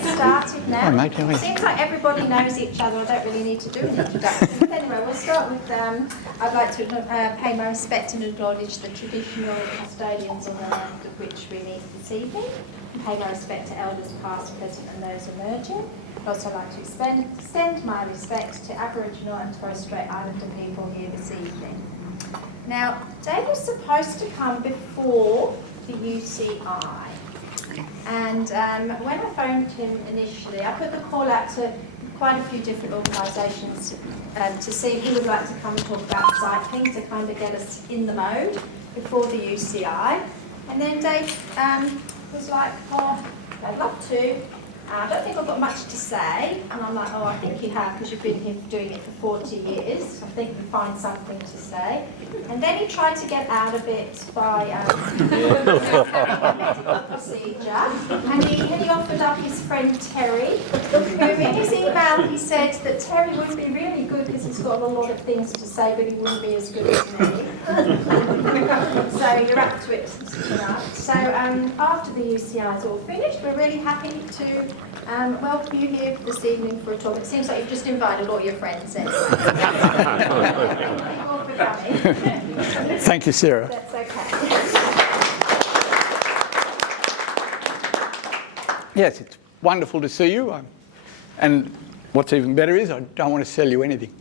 get started now. Hi, mate, how are you? Seems like everybody knows each other. I don't really need to do an introduction. But anyway, we'll start with, I'd like to pay my respect and acknowledge the traditional custodians of the land of which we meet this evening. Pay my respect to elders past, present and those emerging. I'd also like to extend my respect to Aboriginal and Torres Strait Islander people here this evening. Now, Dave was supposed to come before the UCI. And when I phoned him initially, I put the call out to quite a few different organisations to see who would like to come and talk about cycling to kind of get us in the mode before the UCI. And then Dave was like, oh, I'd love to. I don't think I've got much to say. And I'm like, oh, I think you have, because you've been here doing it for 40 years. I think you find something to say. And then he tried to get out of it by medical procedure. And he offered up his friend Terry, who in his email he said that Terry would be really good because he's got a lot of things to say, but he wouldn't be as good as me. So you're up to it tonight. So after the UCI is all finished, we're really happy to welcome you here this evening for a talk. It seems like you've just invited all your friends anyway. Thank you all for coming. Thank you, Sarah. That's okay. Yes, it's wonderful to see you. And what's even better is I don't want to sell you anything.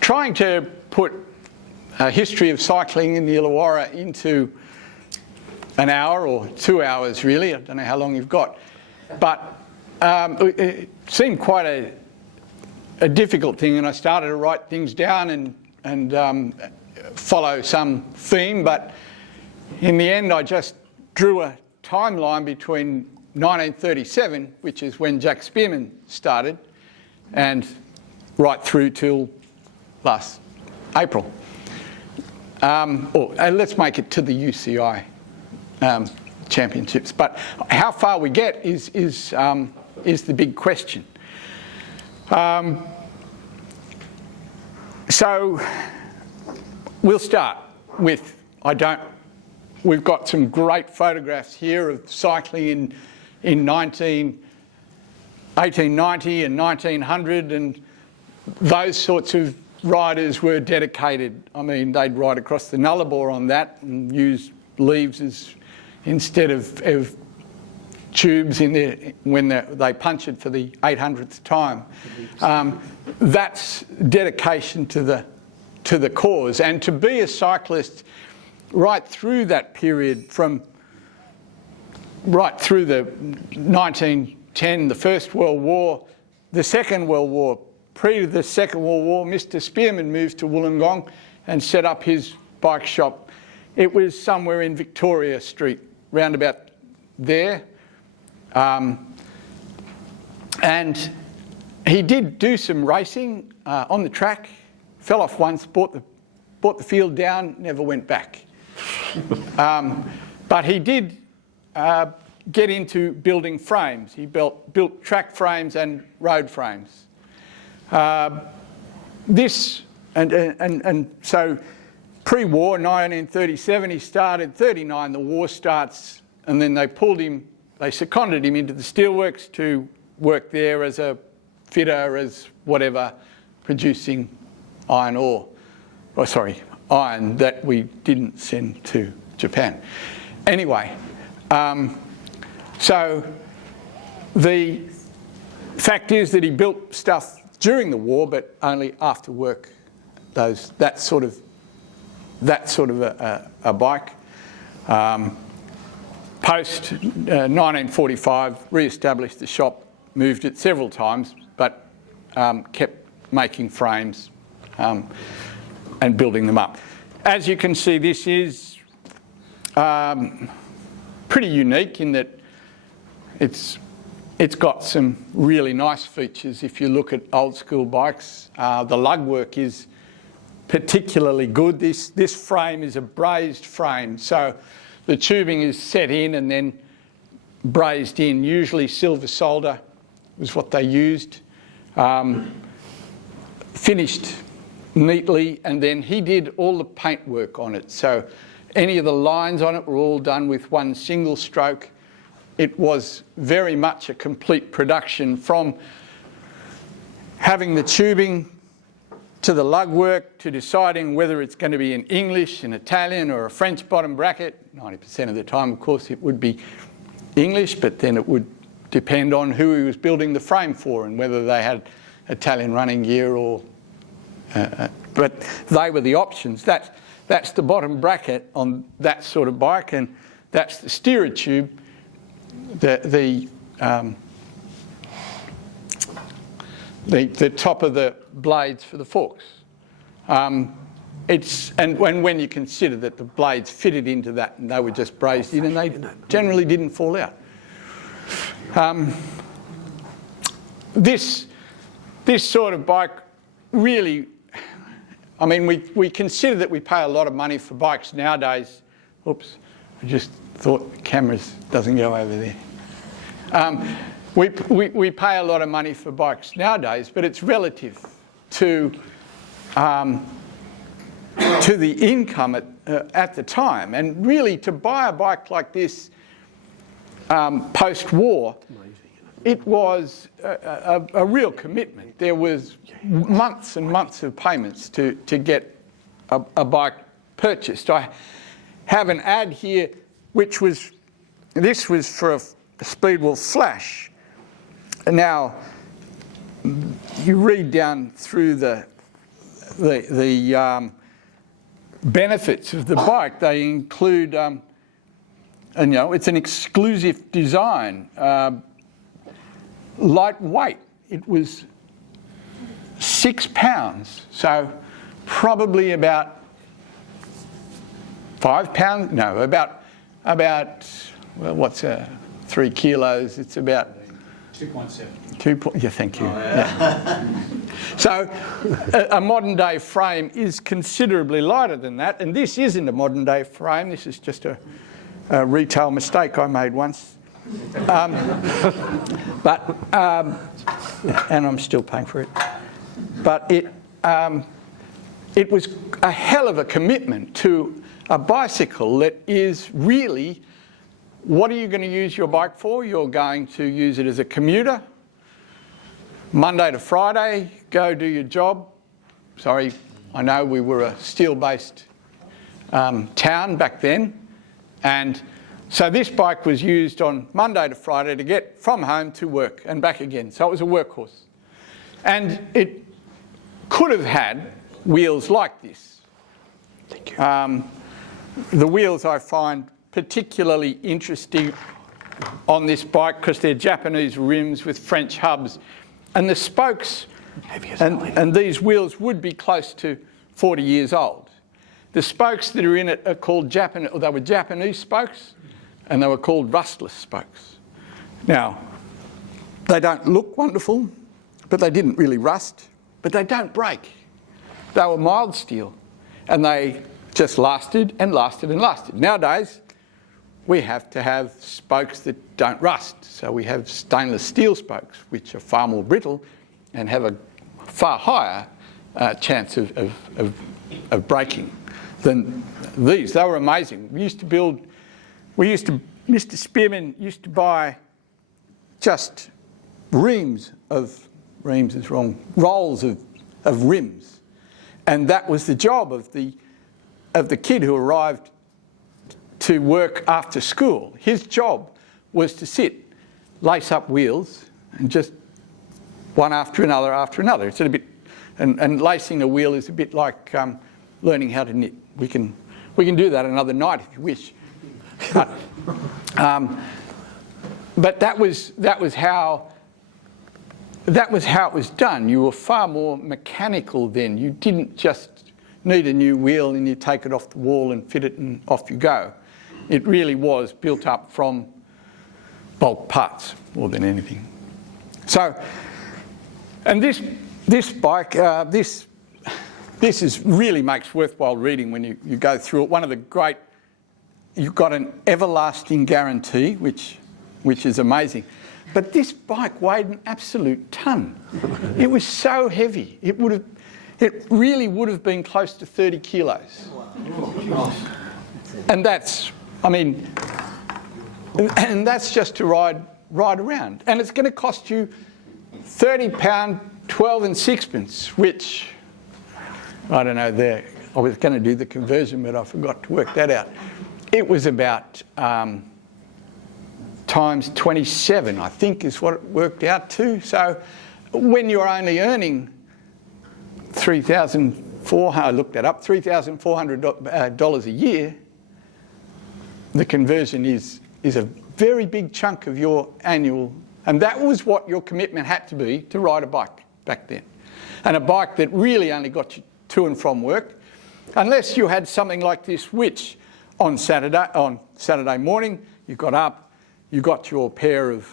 Trying to put a history of cycling in the Illawarra into an hour or 2 hours, really. I don't know how long you've got. But it seemed quite a difficult thing, and I started to write things down and follow some theme. But in the end, I just drew a timeline between 1937, which is when Jack Spearman started, and right through till last April. Let's make it to the UCI championships. But how far we get is the big question. So we'll start with, we've got some great photographs here of cycling in 1890 and 1900, and those sorts of riders were dedicated. I mean, they'd ride across the Nullarbor on that and use leaves as instead of tubes when they punctured for the 800th time. That's dedication to the cause, and to be a cyclist right through that period, from right through the 1910, the First World War, the Second World War. Pre to the Second World War, Mr. Spearman moved to Wollongong and set up his bike shop. It was somewhere in Victoria Street, round about there. And he did do some racing on the track, fell off once, brought the field down, never went back. But he did get into building frames. He built track frames and road frames. So pre-war, 1937, he started. 39, the war starts, and then they seconded him into the steelworks to work there as a fitter, as whatever, producing iron that we didn't send to Japan. Anyway, so the fact is that he built stuff during the war, but only after work. That sort of a bike. Post 1945, re-established the shop, moved it several times, but kept making frames and building them up. As you can see, this is pretty unique in that it's got some really nice features. If you look at old school bikes, the lug work is particularly good. This frame is a brazed frame, so the tubing is set in and then brazed in. Usually silver solder was what they used. Finished neatly, and then he did all the paint work on it. So any of the lines on it were all done with one single stroke. It was very much a complete production, from having the tubing to the lug work to deciding whether it's going to be in English, in Italian or a French bottom bracket. 90% of the time, of course, it would be English, but then it would depend on who he was building the frame for and whether they had Italian running gear or... but they were the options. That's the bottom bracket on that sort of bike, and that's the steerer tube, the top of the blades for the forks. And when you consider that the blades fitted into that and they were just brazed in, and they generally didn't fall out. This sort of bike really, I mean, we consider that we pay a lot of money for bikes nowadays. Oops, I just thought the cameras doesn't go over there. We pay a lot of money for bikes nowadays, but it's relative to the income at the time. And really, to buy a bike like this post-war, it was a real commitment. There was months and months of payments to get a bike purchased. I have an ad here, this was for a Speedwell Flash. Now, you read down through the benefits of the bike. They include, and it's an exclusive design, lightweight. It was 6 pounds, so probably about 5 pounds. No, about well, what's 3 kilos? It's about 2.7. Yeah, thank you. Oh, yeah. So a modern day frame is considerably lighter than that, and this isn't a modern day frame. This is just a retail mistake I made once. And I'm still paying for it. But it was a hell of a commitment to a bicycle that is really, what are you going to use your bike for? You're going to use it as a commuter, Monday to Friday, go do your job. Sorry, I know we were a steel-based town back then, and so this bike was used on Monday to Friday to get from home to work and back again. So it was a workhorse. And it could have had wheels like this. Thank you. The wheels I find particularly interesting on this bike because they're Japanese rims with French hubs. And the spokes, and these wheels would be close to 40 years old. The spokes that are in it are called Japanese, or they were Japanese spokes, and they were called rustless spokes. Now, they don't look wonderful, but they didn't really rust, but they don't break. They were mild steel, and they just lasted and lasted and lasted. Nowadays, we have to have spokes that don't rust. So we have stainless steel spokes, which are far more brittle and have a far higher chance of breaking than these. They were amazing. Mr. Spearman used to buy just rolls of rims. And that was the job of the kid who arrived to work after school. His job was to sit, lace up wheels, and just one after another after another. It's a bit, and lacing a wheel is a bit like learning how to knit. We can do that another night if you wish. But that was how it was done. You were far more mechanical then. You didn't just need a new wheel and you take it off the wall and fit it and off you go. It really was built up from bulk parts more than anything. So, and this bike, this really makes worthwhile reading when you go through it. One of the great, you've got an everlasting guarantee, which is amazing. But this bike weighed an absolute ton. It was so heavy. It really would have been close to 30 kilos. And that's, I mean, and that's just to ride around. And it's going to cost you £30, 12 and sixpence, which, I don't know, there. I was going to do the conversion, but I forgot to work that out. It was about times 27, I think, is what it worked out to. So when you're only earning I looked that up, $3,400 a year, the conversion is a very big chunk of your annual, and that was what your commitment had to be to ride a bike back then. And a bike that really only got you to and from work, unless you had something like this, which on Saturday morning, you got up, you got your pair of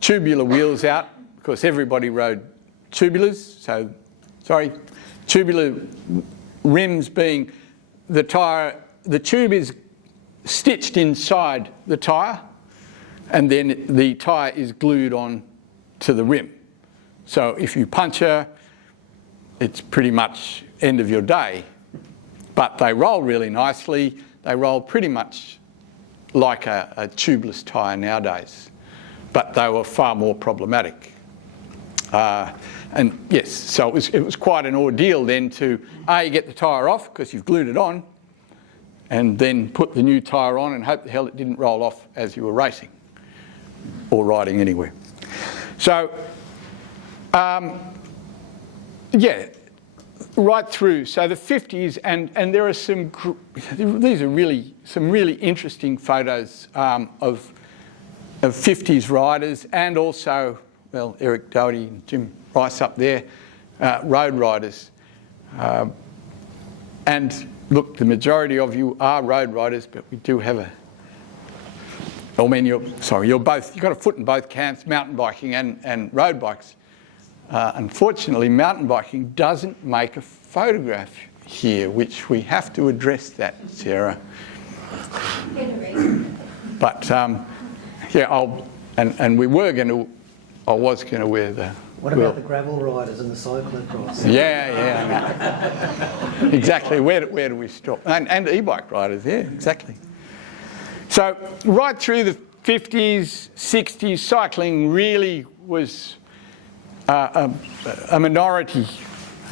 tubular wheels out, because everybody rode tubulars, tubular rims being the tube is stitched inside the tyre, and then the tyre is glued on to the rim. So if you puncture, it's pretty much end of your day. But they roll really nicely. They roll pretty much like a tubeless tyre nowadays. But they were far more problematic. And yes, so it was quite an ordeal then to get the tyre off because you've glued it on, and then put the new tyre on and hope the hell it didn't roll off as you were racing or riding anywhere. So, yeah, right through. So the 50s, and there are these are some really interesting photos of 50s riders, and also, well, Eric Doherty and Jim Rice up there, road riders. And look, the majority of you are road riders, but we do have you've got a foot in both camps, mountain biking and road bikes. Unfortunately, mountain biking doesn't make a photograph here, which we have to address that, Sarah. But yeah, I was going to wear the... What about the gravel riders and the cyclocross? Yeah. Exactly. Where do we stop? And e-bike riders, yeah, exactly. So right through the 50s, 60s, cycling really was a minority.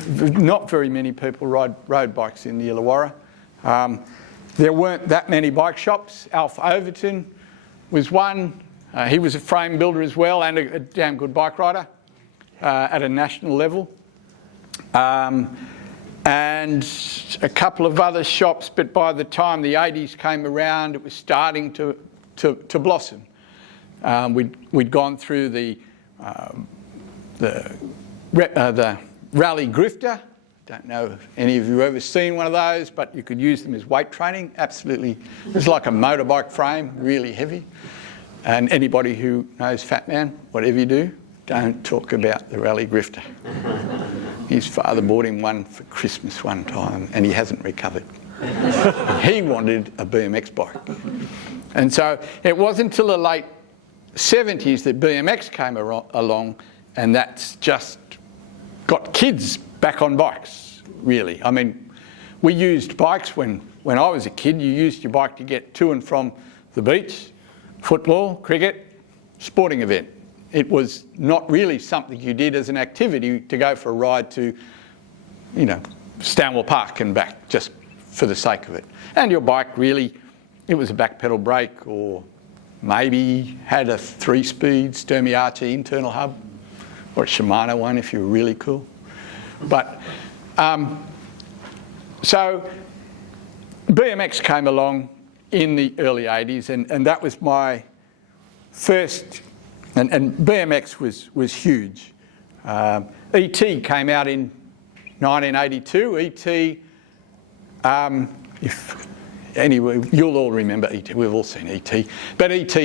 Not very many people ride road bikes in the Illawarra. There weren't that many bike shops. Alf Overton was one. He was a frame builder as well, and a damn good bike rider at a national level. And a couple of other shops, but by the time the 80s came around, it was starting to blossom. We'd gone through the rally grifter. Don't know if any of you have ever seen one of those, but you could use them as weight training. Absolutely, it's like a motorbike frame, really heavy. And anybody who knows Fat Man, whatever you do, don't talk about the rally grifter. His father bought him one for Christmas one time, and he hasn't recovered. He wanted a BMX bike. And so it wasn't until the late 70s that BMX came along, and that's just got kids back on bikes, really. I mean, we used bikes when I was a kid. You used your bike to get to and from the beach, football, cricket, sporting event. It was not really something you did as an activity to go for a ride to, Stanwell Park and back, just for the sake of it. And your bike really, it was a back pedal brake, or maybe had a 3-speed Sturmey-Archie internal hub, or a Shimano one if you were really cool. But, so BMX came along in the early 80s, and that was my first, and BMX was huge. ET came out in 1982. ET, you'll all remember ET, we've all seen ET. But ET,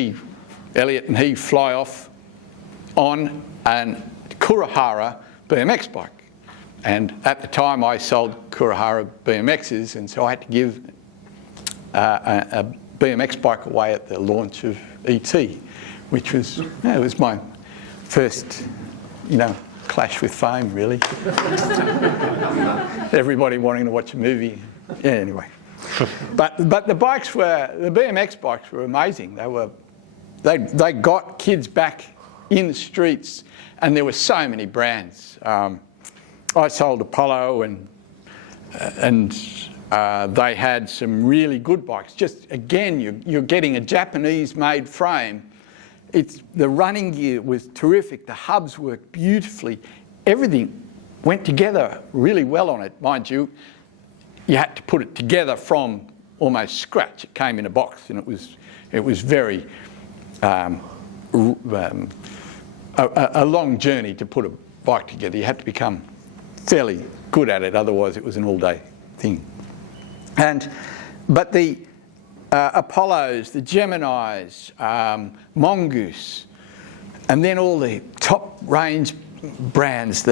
Elliot and he fly off on an Kurihara BMX bike. And at the time I sold Kurihara BMXs, and so I had to give a BMX bike away at the launch of ET, which was, it was my first, clash with fame, really. Everybody wanting to watch a movie. Yeah, anyway. But the BMX bikes were amazing. They got kids back in the streets, and there were so many brands. I sold Apollo, and they had some really good bikes. Just again, you're getting a Japanese-made frame. The running gear was terrific. The hubs worked beautifully. Everything went together really well on it, mind you. You had to put it together from almost scratch. It came in a box, and it was very a long journey to put a bike together. You had to become fairly good at it, otherwise it was an all-day thing. But the Apollos, the Geminis, Mongoose, and then all the top range brands.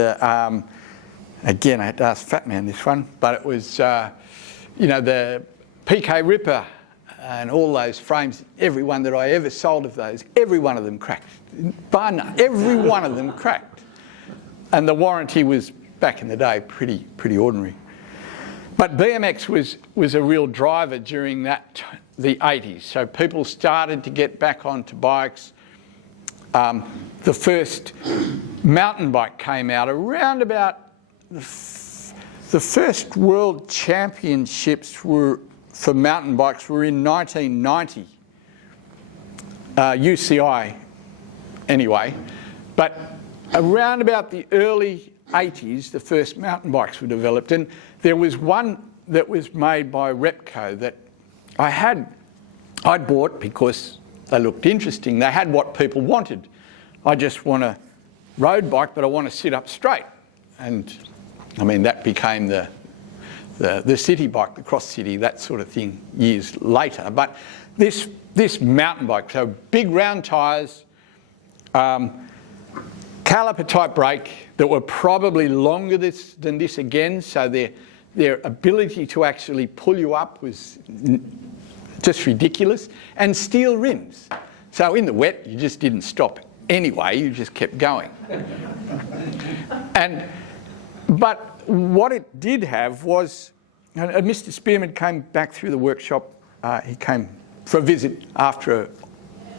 Again, I had to ask Fat Man this one, but it was the PK Ripper and all those frames. Every one that I ever sold of those, every one of them cracked. Bar none, every one of them cracked, and the warranty was back in the day pretty ordinary. But BMX was a real driver during the 80s. So people started to get back onto bikes. The first mountain bike came out around about the first World Championships for mountain bikes were in 1990. UCI anyway. But around about the early 80s, the first mountain bikes were developed, and there was one that was made by Repco that I'd bought because they looked interesting. They had what people wanted. I just want a road bike, but I want to sit up straight. And I mean, that became the city bike, the cross city, that sort of thing years later. But this mountain bike, so big round tyres, caliper type brake that were probably longer than this again, so their ability to actually pull you up was just ridiculous, and steel rims. So in the wet, you just didn't stop anyway, you just kept going. But what it did have was, and Mr. Spearman came back through the workshop, he came for a visit after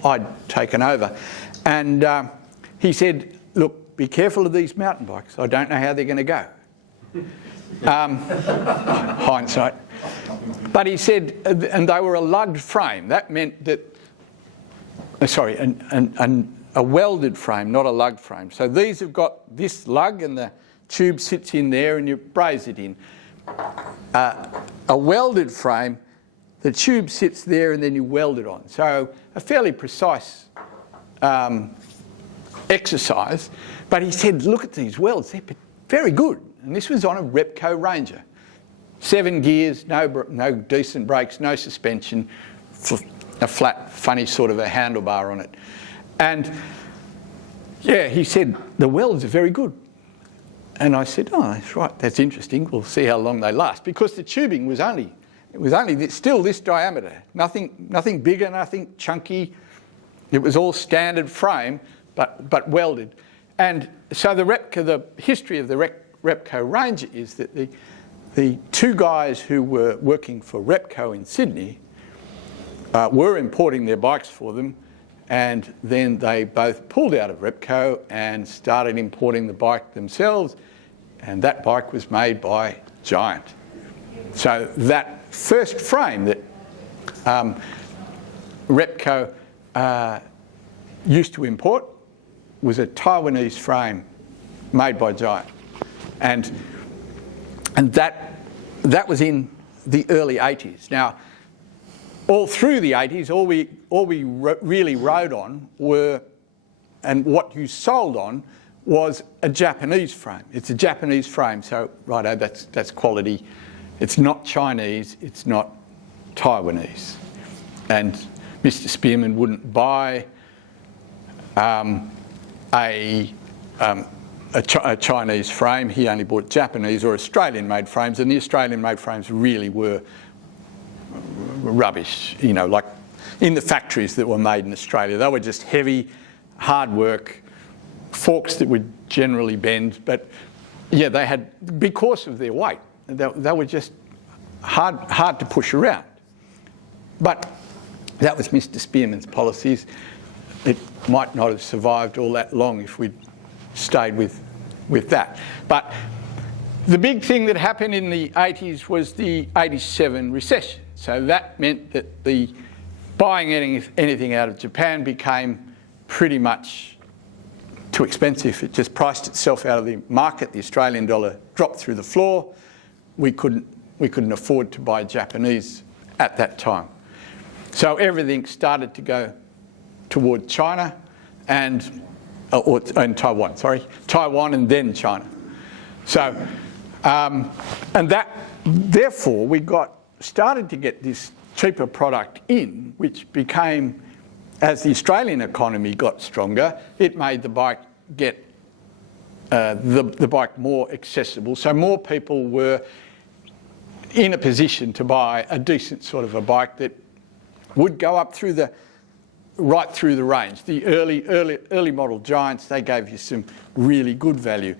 I'd taken over, and he said, look, be careful of these mountain bikes. I don't know how they're going to go. Hindsight. But he said, and they were a lugged frame. That meant that, a welded frame, not a lugged frame. So these have got this lug and the tube sits in there and you braze it in. A welded frame, the tube sits there and then you weld it on. So a fairly precise exercise. But he said, look at these welds, they're very good. And this was on a Repco Ranger. 7 gears, no decent brakes, no suspension, a flat, funny sort of a handlebar on it. And yeah, he said, the welds are very good. And I said, oh, that's right, that's interesting. We'll see how long they last. Because the tubing was still this diameter. Nothing bigger, nothing chunky. It was all standard frame, but welded. And so the history of the Repco Ranger is that the two guys who were working for Repco in Sydney were importing their bikes for them, and then they both pulled out of Repco and started importing the bike themselves, and that bike was made by Giant. So that first frame that Repco used to import was a Taiwanese frame made by Giant. And that was in the early 80s. Now, all through the 80s, all we really rode on and what you sold on was a Japanese frame. It's a Japanese frame, so righto, that's quality. It's not Chinese, it's not Taiwanese. And Mr. Spearman wouldn't buy a Chinese frame. He only bought Japanese or Australian-made frames, and the Australian-made frames really were rubbish, like in the factories that were made in Australia. They were just heavy, hard work, forks that would generally bend, but yeah, they had, because of their weight, they were just hard to push around. But that was Mr. Spearman's policies. It might not have survived all that long if we'd stayed with that. But the big thing that happened in the 80s was the 87 recession. So that meant that the buying anything out of Japan became pretty much too expensive. It just priced itself out of the market. The Australian dollar dropped through the floor. We couldn't afford to buy Japanese at that time. So everything started to go toward China and Taiwan, Taiwan and then China. So, and that, therefore, we started to get this cheaper product in, which became, as the Australian economy got stronger, it made the bike get the bike more accessible. So more people were in a position to buy a decent sort of a bike that would go up right through the range. The early model Giants, they gave you some really good value.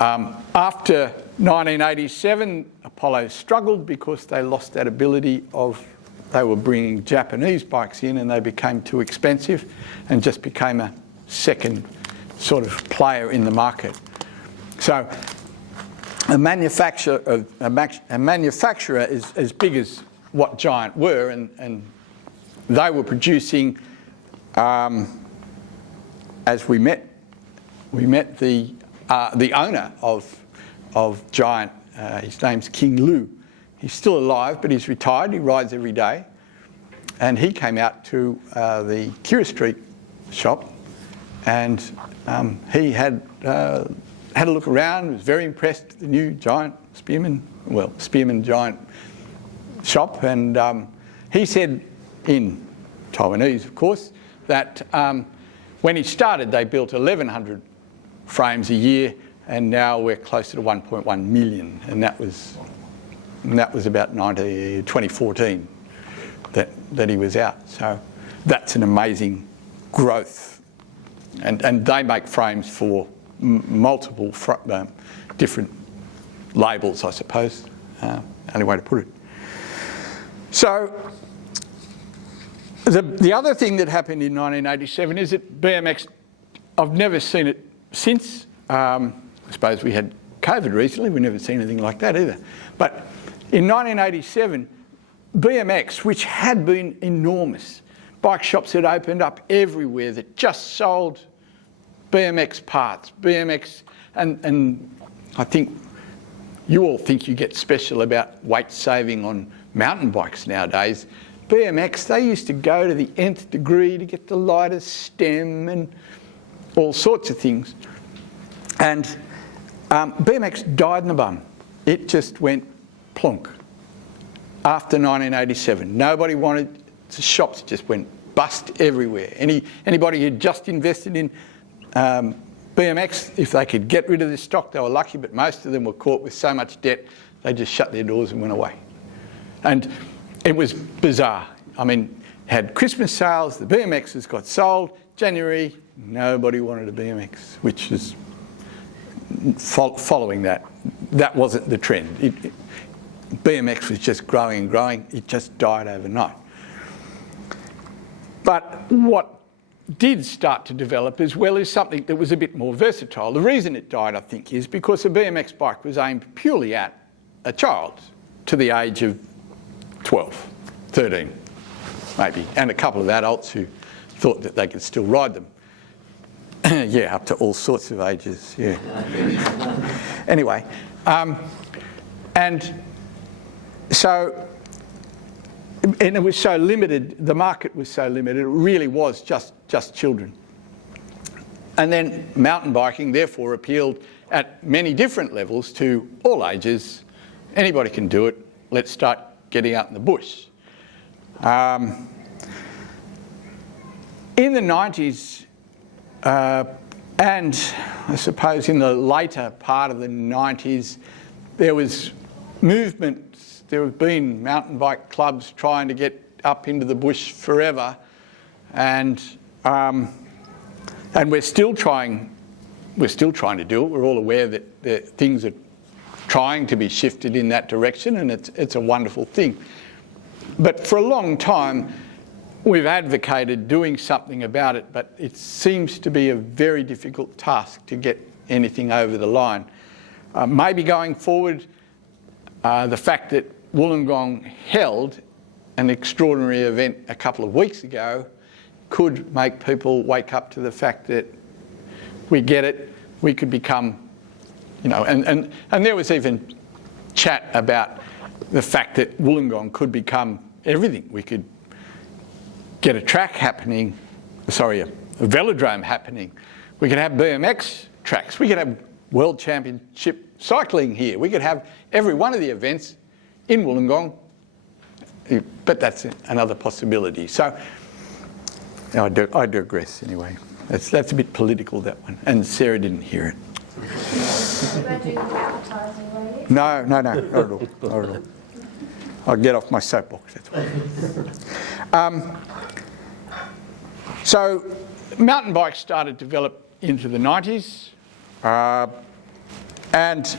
After 1987, Apollo struggled because they lost that ability they were bringing Japanese bikes in and they became too expensive and just became a second sort of player in the market. So a manufacturer is as big as what Giant were, and they were producing, as we met the owner of Giant. His name's King Lu. He's still alive, but he's retired. He rides every day. And he came out to the Keira Street shop, and he had a look around, was very impressed with the new Giant Spearman Giant shop. And he said, in Taiwanese, of course, that when he started, they built 1,100 frames a year, and now we're closer to 1.1 million, and that was about 2014 that he was out. So that's an amazing growth, and they make frames for multiple different labels, I suppose. Only way to put it. So the other thing that happened in 1987 is that BMX, I've never seen it since. I suppose we had COVID recently, we've never seen anything like that either. But in 1987, BMX, which had been enormous, bike shops had opened up everywhere that just sold BMX parts, and I think you all think you get special about weight saving on mountain bikes nowadays. BMX, they used to go to the nth degree to get the lightest stem and all sorts of things. And BMX died in the bum. It just went plonk after 1987. Nobody wanted, the shops just went bust everywhere. Anybody who'd just invested in BMX, if they could get rid of this stock, they were lucky, but most of them were caught with so much debt, they just shut their doors and went away. And it was bizarre. I mean, had Christmas sales, the BMXs got sold. January, nobody wanted a BMX, which is following that. That wasn't the trend. BMX was just growing and growing. It just died overnight. But what did start to develop as well is something that was a bit more versatile. The reason it died, I think, is because a BMX bike was aimed purely at a child to the age of 12, 13, maybe, and a couple of adults who thought that they could still ride them. Yeah, up to all sorts of ages, yeah. Anyway, and so, and it was so limited, the market was so limited, it really was just children. And then mountain biking therefore appealed at many different levels to all ages. Anybody can do it, let's start getting out in the bush. In the 90s, and I suppose in the later part of the 90s, there was movement. There have been mountain bike clubs trying to get up into the bush forever, and we're still trying to do it. We're all aware that things are trying to be shifted in that direction, and it's a wonderful thing. But for a long time, we've advocated doing something about it, but it seems to be a very difficult task to get anything over the line. Maybe going forward, the fact that Wollongong held an extraordinary event a couple of weeks ago could make people wake up to the fact that we get it, we could become, you know, and there was even chat about the fact that Wollongong could become everything. We could get a track happening, a velodrome happening. We could have BMX tracks. We could have World Championship cycling here. We could have every one of the events in Wollongong, but that's another possibility. So I digress anyway. That's a bit political, that one, and Sarah didn't hear it. You won't do the advertising, will you? No, not at all, not at all. I'll get off my soapbox, that's all. So mountain bikes started to develop into the 90s, and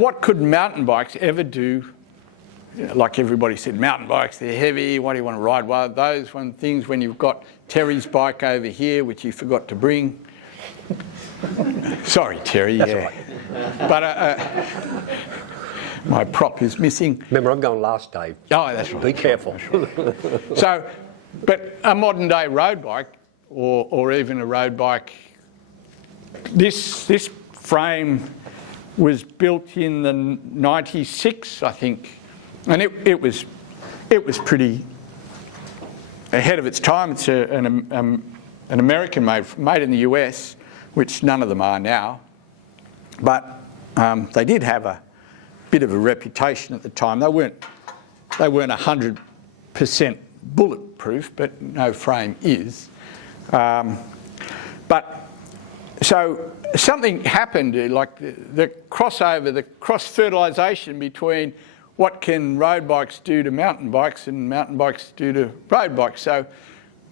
what could mountain bikes ever do? You know, like everybody said, mountain bikes, they're heavy, why do you want to ride one of those? One of the things when you've got Terry's bike over here, which you forgot to bring. Sorry, Terry. That's yeah. all right. But my prop is missing. Remember, I'm going last, Dave. Oh, that's right. Be careful. So, but a modern day road bike, or even a road bike, this frame was built in the 96, I think, and it was pretty ahead of its time. It's an American made in the US, which none of them are now, but they did have a bit of a reputation at the time. They weren't 100% bulletproof, but no frame is. But so something happened, like the crossover, the cross-fertilisation between what can road bikes do to mountain bikes and mountain bikes do to road bikes. So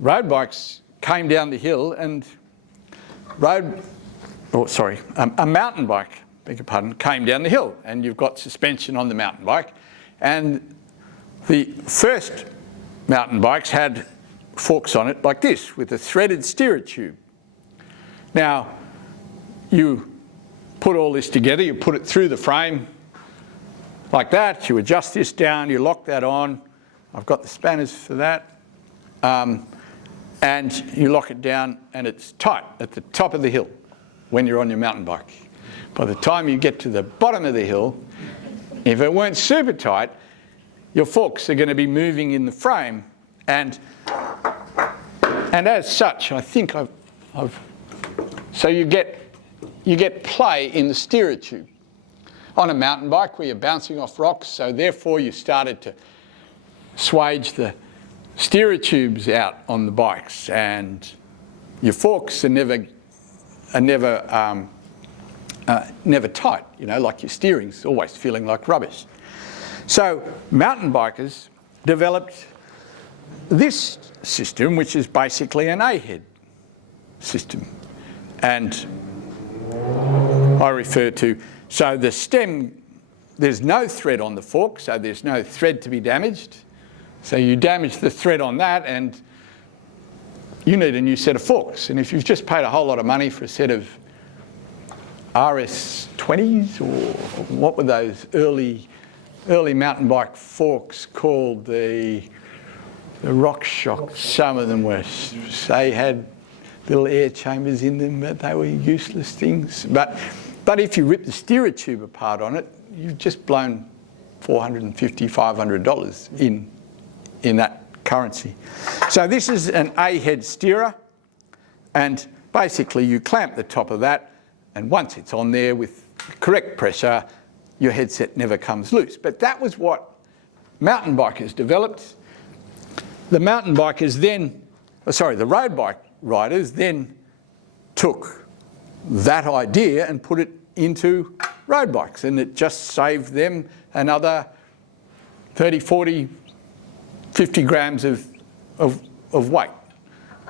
road bikes came down the hill, and a mountain bike, beg your pardon, came down the hill, and you've got suspension on the mountain bike. And the first mountain bikes had forks on it like this, with a threaded steerer tube. Now, you put all this together, you put it through the frame like that, you adjust this down, you lock that on. I've got the spanners for that. And you lock it down, and it's tight at the top of the hill when you're on your mountain bike. By the time you get to the bottom of the hill, if it weren't super tight, your forks are going to be moving in the frame. And as such, I think so you get play in the steerer tube. On a mountain bike where you're bouncing off rocks, so therefore you started to swage the steerer tubes out on the bikes, and your forks are never tight, you know, like your steering's always feeling like rubbish. So mountain bikers developed this system, which is basically an A-head system. And I refer to, so the stem, there's no thread on the fork, so there's no thread to be damaged. So you damage the thread on that, and you need a new set of forks. And if you've just paid a whole lot of money for a set of RS20s, or what were those early mountain bike forks called, the Rock Shock, some of them were, they had little air chambers in them, but they were useless things. But if you rip the steerer tube apart on it, you've just blown $450, $500 in that currency. So this is an A-head steerer, and basically you clamp the top of that, and once it's on there with correct pressure, your headset never comes loose. But that was what mountain bikers developed. The mountain bikers then, the road bike riders then took that idea and put it into road bikes, and it just saved them another 30, 40, 50 grams of weight.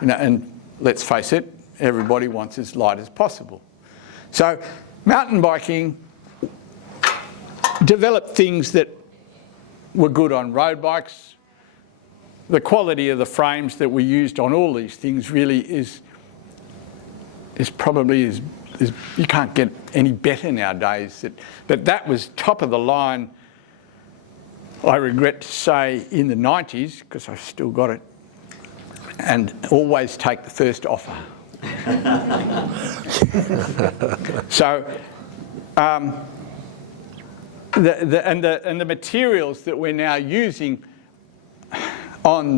You know, and let's face it, everybody wants as light as possible. So mountain biking developed things that were good on road bikes. The quality of the frames that we used on all these things really is probably you can't get any better nowadays. But that was top of the line, I regret to say, in the 90s, because I've still got it, and always take the first offer. So, the materials that we're now using on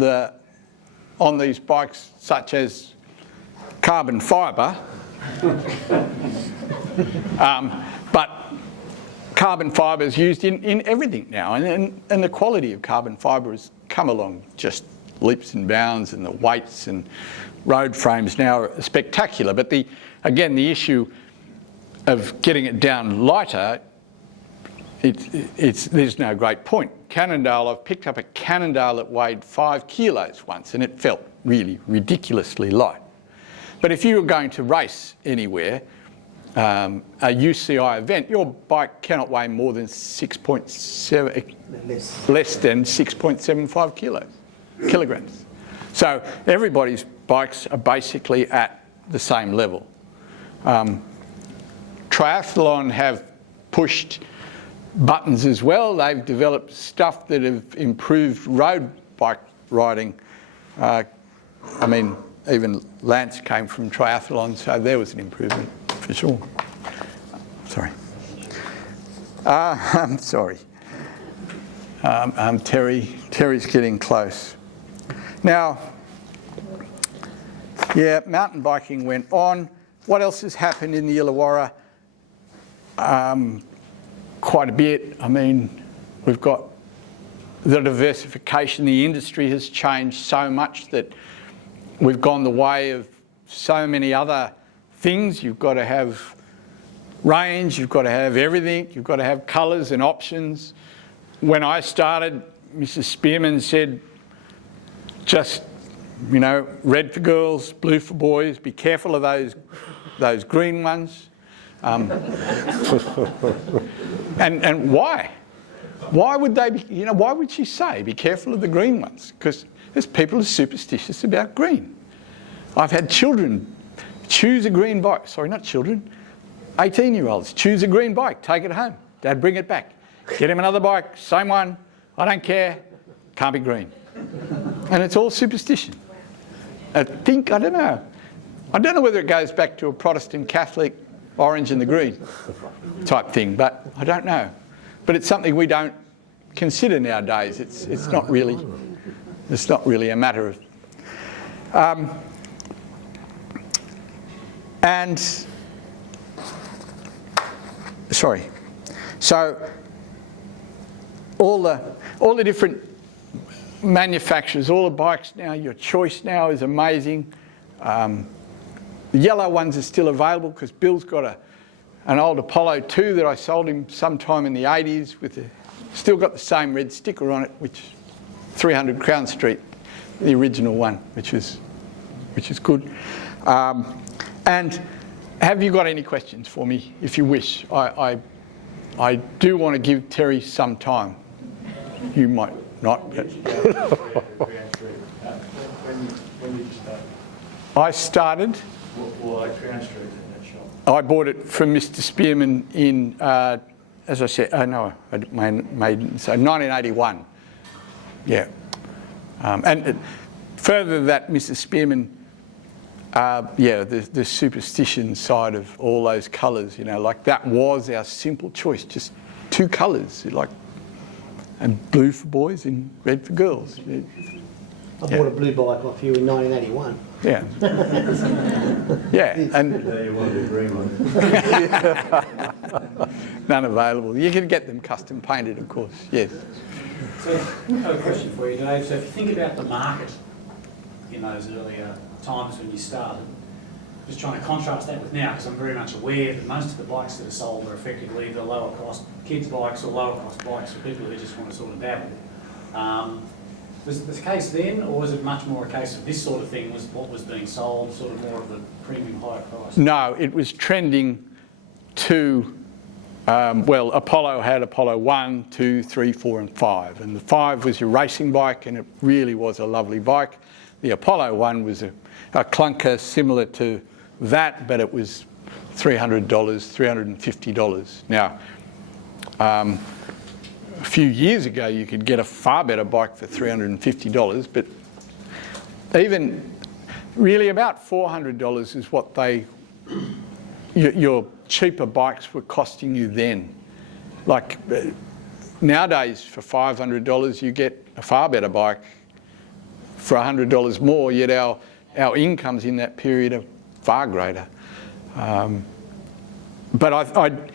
these bikes, such as carbon fibre, but carbon fibre is used in everything now, and the quality of carbon fibre has come along just leaps and bounds, and the weights and road frames now are spectacular. But again, the issue of getting it down lighter, there's no great point. Cannondale, I've picked up a Cannondale that weighed 5 kilos once, and it felt really ridiculously light. But if you were going to race anywhere, a UCI event, your bike cannot weigh more than 6.7, less than 6.75 kilograms. So everybody's bikes are basically at the same level. Triathlon have pushed buttons as well. They've developed stuff that have improved road bike riding. I mean, even Lance came from triathlon, so there was an improvement for sure. Sorry. I'm sorry. Terry's getting close. Now, yeah, mountain biking went on. What else has happened in the Illawarra? Quite a bit. I mean, we've got the diversification. The industry has changed so much that we've gone the way of so many other things. You've got to have range, you've got to have everything, you've got to have colours and options. When I started, Mrs. Spearman said, just, you know, red for girls, blue for boys, be careful of those green ones. And why? Why would they be, you know, why would she say be careful of the green ones? Because there's people who are superstitious about green. I've had children choose a green bike. Sorry, not children. 18-year-olds choose a green bike, take it home. Dad, bring it back. Get him another bike, same one. I don't care. Can't be green. And it's all superstition. I don't know. I don't know whether it goes back to a Protestant Catholic orange and the green type thing, but I don't know. But it's something we don't consider nowadays. It's not really a matter of. So all the different manufacturers, all the bikes now, your choice now is amazing. The yellow ones are still available because Bill's got an old Apollo 2 that I sold him sometime in the 80s still got the same red sticker on it, which 300 Crown Street, the original one, which is good. And have you got any questions for me, if you wish? I do want to give Terry some time. You might not. But when did you start? I started. Why Crown Street in that shop? I bought it from Mr. Spearman in, as I said, no, I made so 1981. Yeah. And further than that, Mrs. Spearman, the superstition side of all those colours, you know, like that was our simple choice, just 2 colours, like, and blue for boys and red for girls. I bought a blue bike off you in 1981. Yeah. Yeah. And Now you want the green one. none available. You can get them custom painted, of course, yes. So I have a question for you, Dave. So if you think about the market in those earlier times when you started, just trying to contrast that with now, because I'm very much aware that most of the bikes that are sold are effectively either lower cost kids' bikes or lower cost bikes for people who just want to sort of dabble. Was it the case then, or was it much more a case of this sort of thing was what was being sold, sort of more of the premium higher price? No, it was trending to Well, Apollo had Apollo 1, 2, 3, 4 and 5. And the 5 was your racing bike, and it really was a lovely bike. The Apollo 1 was a clunker similar to that, but it was $300, $350. Now, a few years ago, you could get a far better bike for $350, but even really about $400 is what your cheaper bikes were costing you then. Like nowadays, for $500, you get a far better bike for $100 more, yet our incomes in that period are far greater. But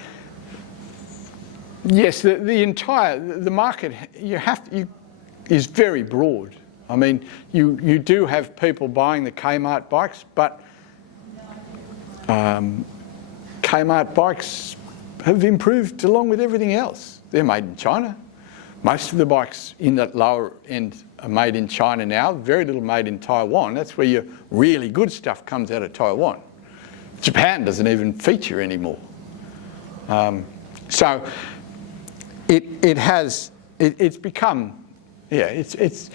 yes, the market is very broad. I mean, you do have people buying the Kmart bikes, but Kmart bikes have improved along with everything else. They're made in China. Most of the bikes in that lower end are made in China now. Very little made in Taiwan. That's where your really good stuff comes out of Taiwan. Japan doesn't even feature anymore. So it's become, yeah, it's.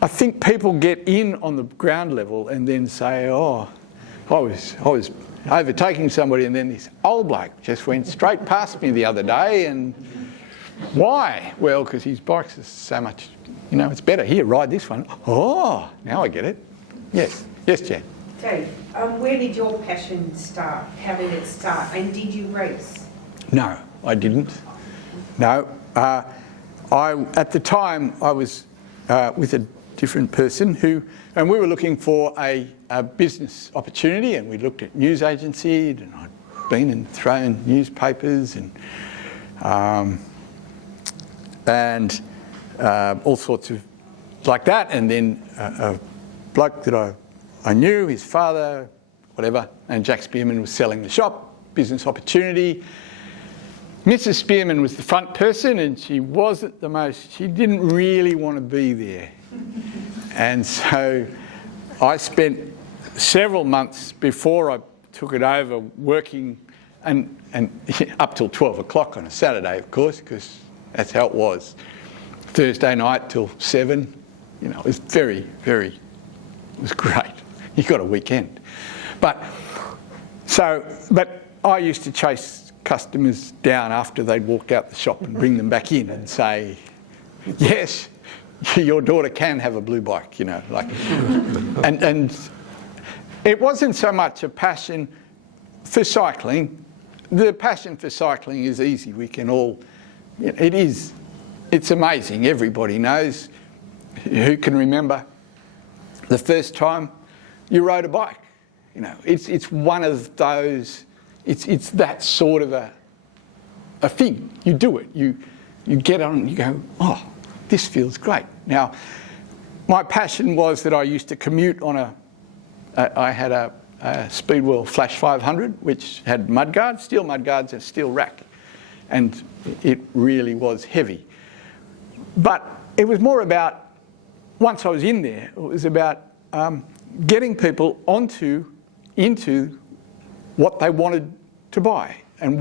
I think people get in on the ground level and then say, oh, I was overtaking somebody, and then this old bloke just went straight past me the other day, and why? Well, because his bike's so much, it's better. Here, ride this one. Oh, now I get it. Yes, Jan. Dave, where did your passion start? How did it start? And did you race? No, I didn't. No. At the time, I was with a different person and we were looking for a business opportunity, and we looked at news agency, and I'd been and thrown newspapers and all sorts of like that. And then a bloke that I knew, his father, whatever, and Jack Spearman was selling the shop, business opportunity. Mrs. Spearman was the front person, and she didn't really want to be there. And so I spent several months before I took it over working, and up till 12 o'clock on a Saturday, of course, because that's how it was. Thursday night till 7, it was it was great. You got a weekend. But I used to chase customers down after they'd walked out the shop and bring them back in and say, yes, your daughter can have a blue bike, and it wasn't so much a passion for cycling. The passion for cycling is easy. We can all, it's amazing. Everybody knows. Who can remember the first time you rode a bike? It's one of those, it's that sort of a thing. You do it. You get on and you go, oh, this feels great. Now, my passion was that I used to commute on I had a Speedwell Flash 500, which had mudguards, steel mudguards and steel rack. And it really was heavy. But it was more about, once I was in there, it was about getting people into what they wanted to buy and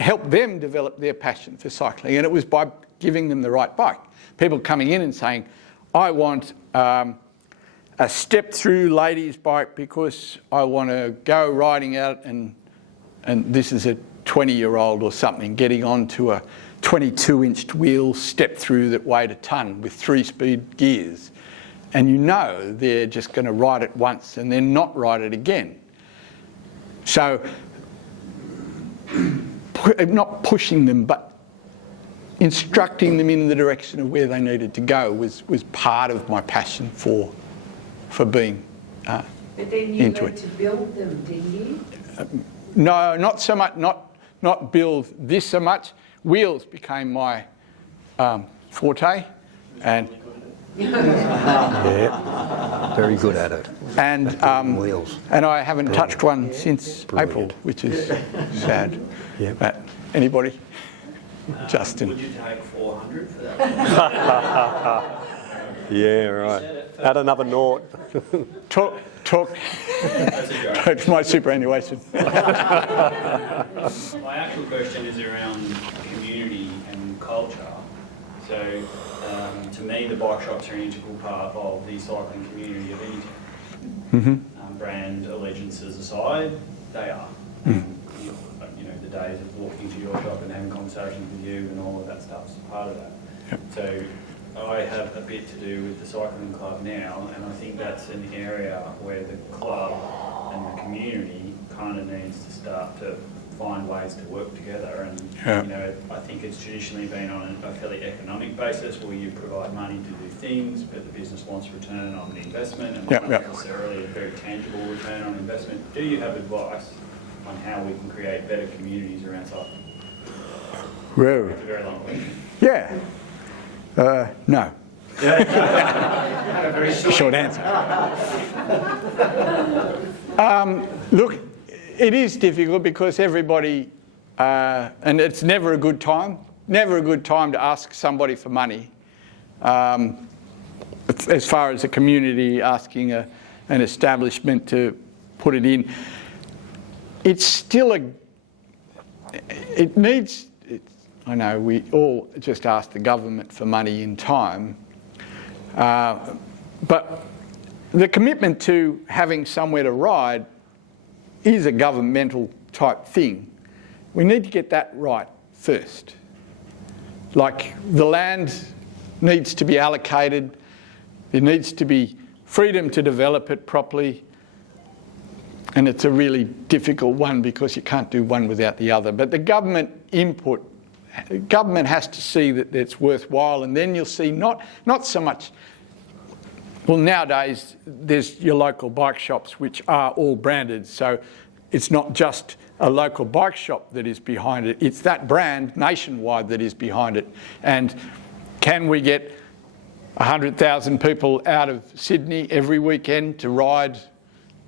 help them develop their passion for cycling. And it was by giving them the right bike. People coming in and saying, I want a step-through ladies' bike because I want to go riding out, and this is a 20-year-old or something getting onto a 22-inch wheel step-through that weighed a tonne with 3-speed gears. And they're just going to ride it once and then not ride it again. So, not pushing them, but instructing them in the direction of where they needed to go was part of my passion for being But then you learned to build them, didn't you? No, not so much. Not build this so much. Wheels became my forte, and yeah, very good at it. And wheels. And I haven't touched one since April, which is sad. Yeah. But anybody? Justin. Would you take 400 for that? Yeah, right. Add another nought. talk. That's a joke. It's my superannuation. My actual question is around community and culture. So, to me, the bike shops are an integral part of the cycling community of any town. Brand allegiances aside, they are. You know, the days of walking to your shop and having conversations with you and all of that stuff's part of that. Yep. So, I have a bit to do with the cycling club now, and I think that's an area where the club and the community kind of needs to start to find ways to work together. And Yeah. you know, I think it's traditionally been on a fairly economic basis where you provide money to do things, but the business wants return on the investment and not necessarily a very tangible return on investment. Do you have advice on how we can create better communities around cycling? Well, It's a very long question. yeah. No. Short answer. Look, it is difficult because everybody, and it's never a good time to ask somebody for money. As far as a community asking an establishment to put it in, it's still I know we all just ask the government for money in time, but the commitment to having somewhere to ride is a governmental type thing. We need to get that right first. Like, the land needs to be allocated, there needs to be freedom to develop it properly, and it's a really difficult one because you can't do one without the other. But the government has to see that it's worthwhile, and then you'll see not so much. Well, nowadays there's your local bike shops which are all branded, so it's not just a local bike shop that is behind it, it's that brand nationwide that is behind it. And can we get 100,000 people out of Sydney every weekend to ride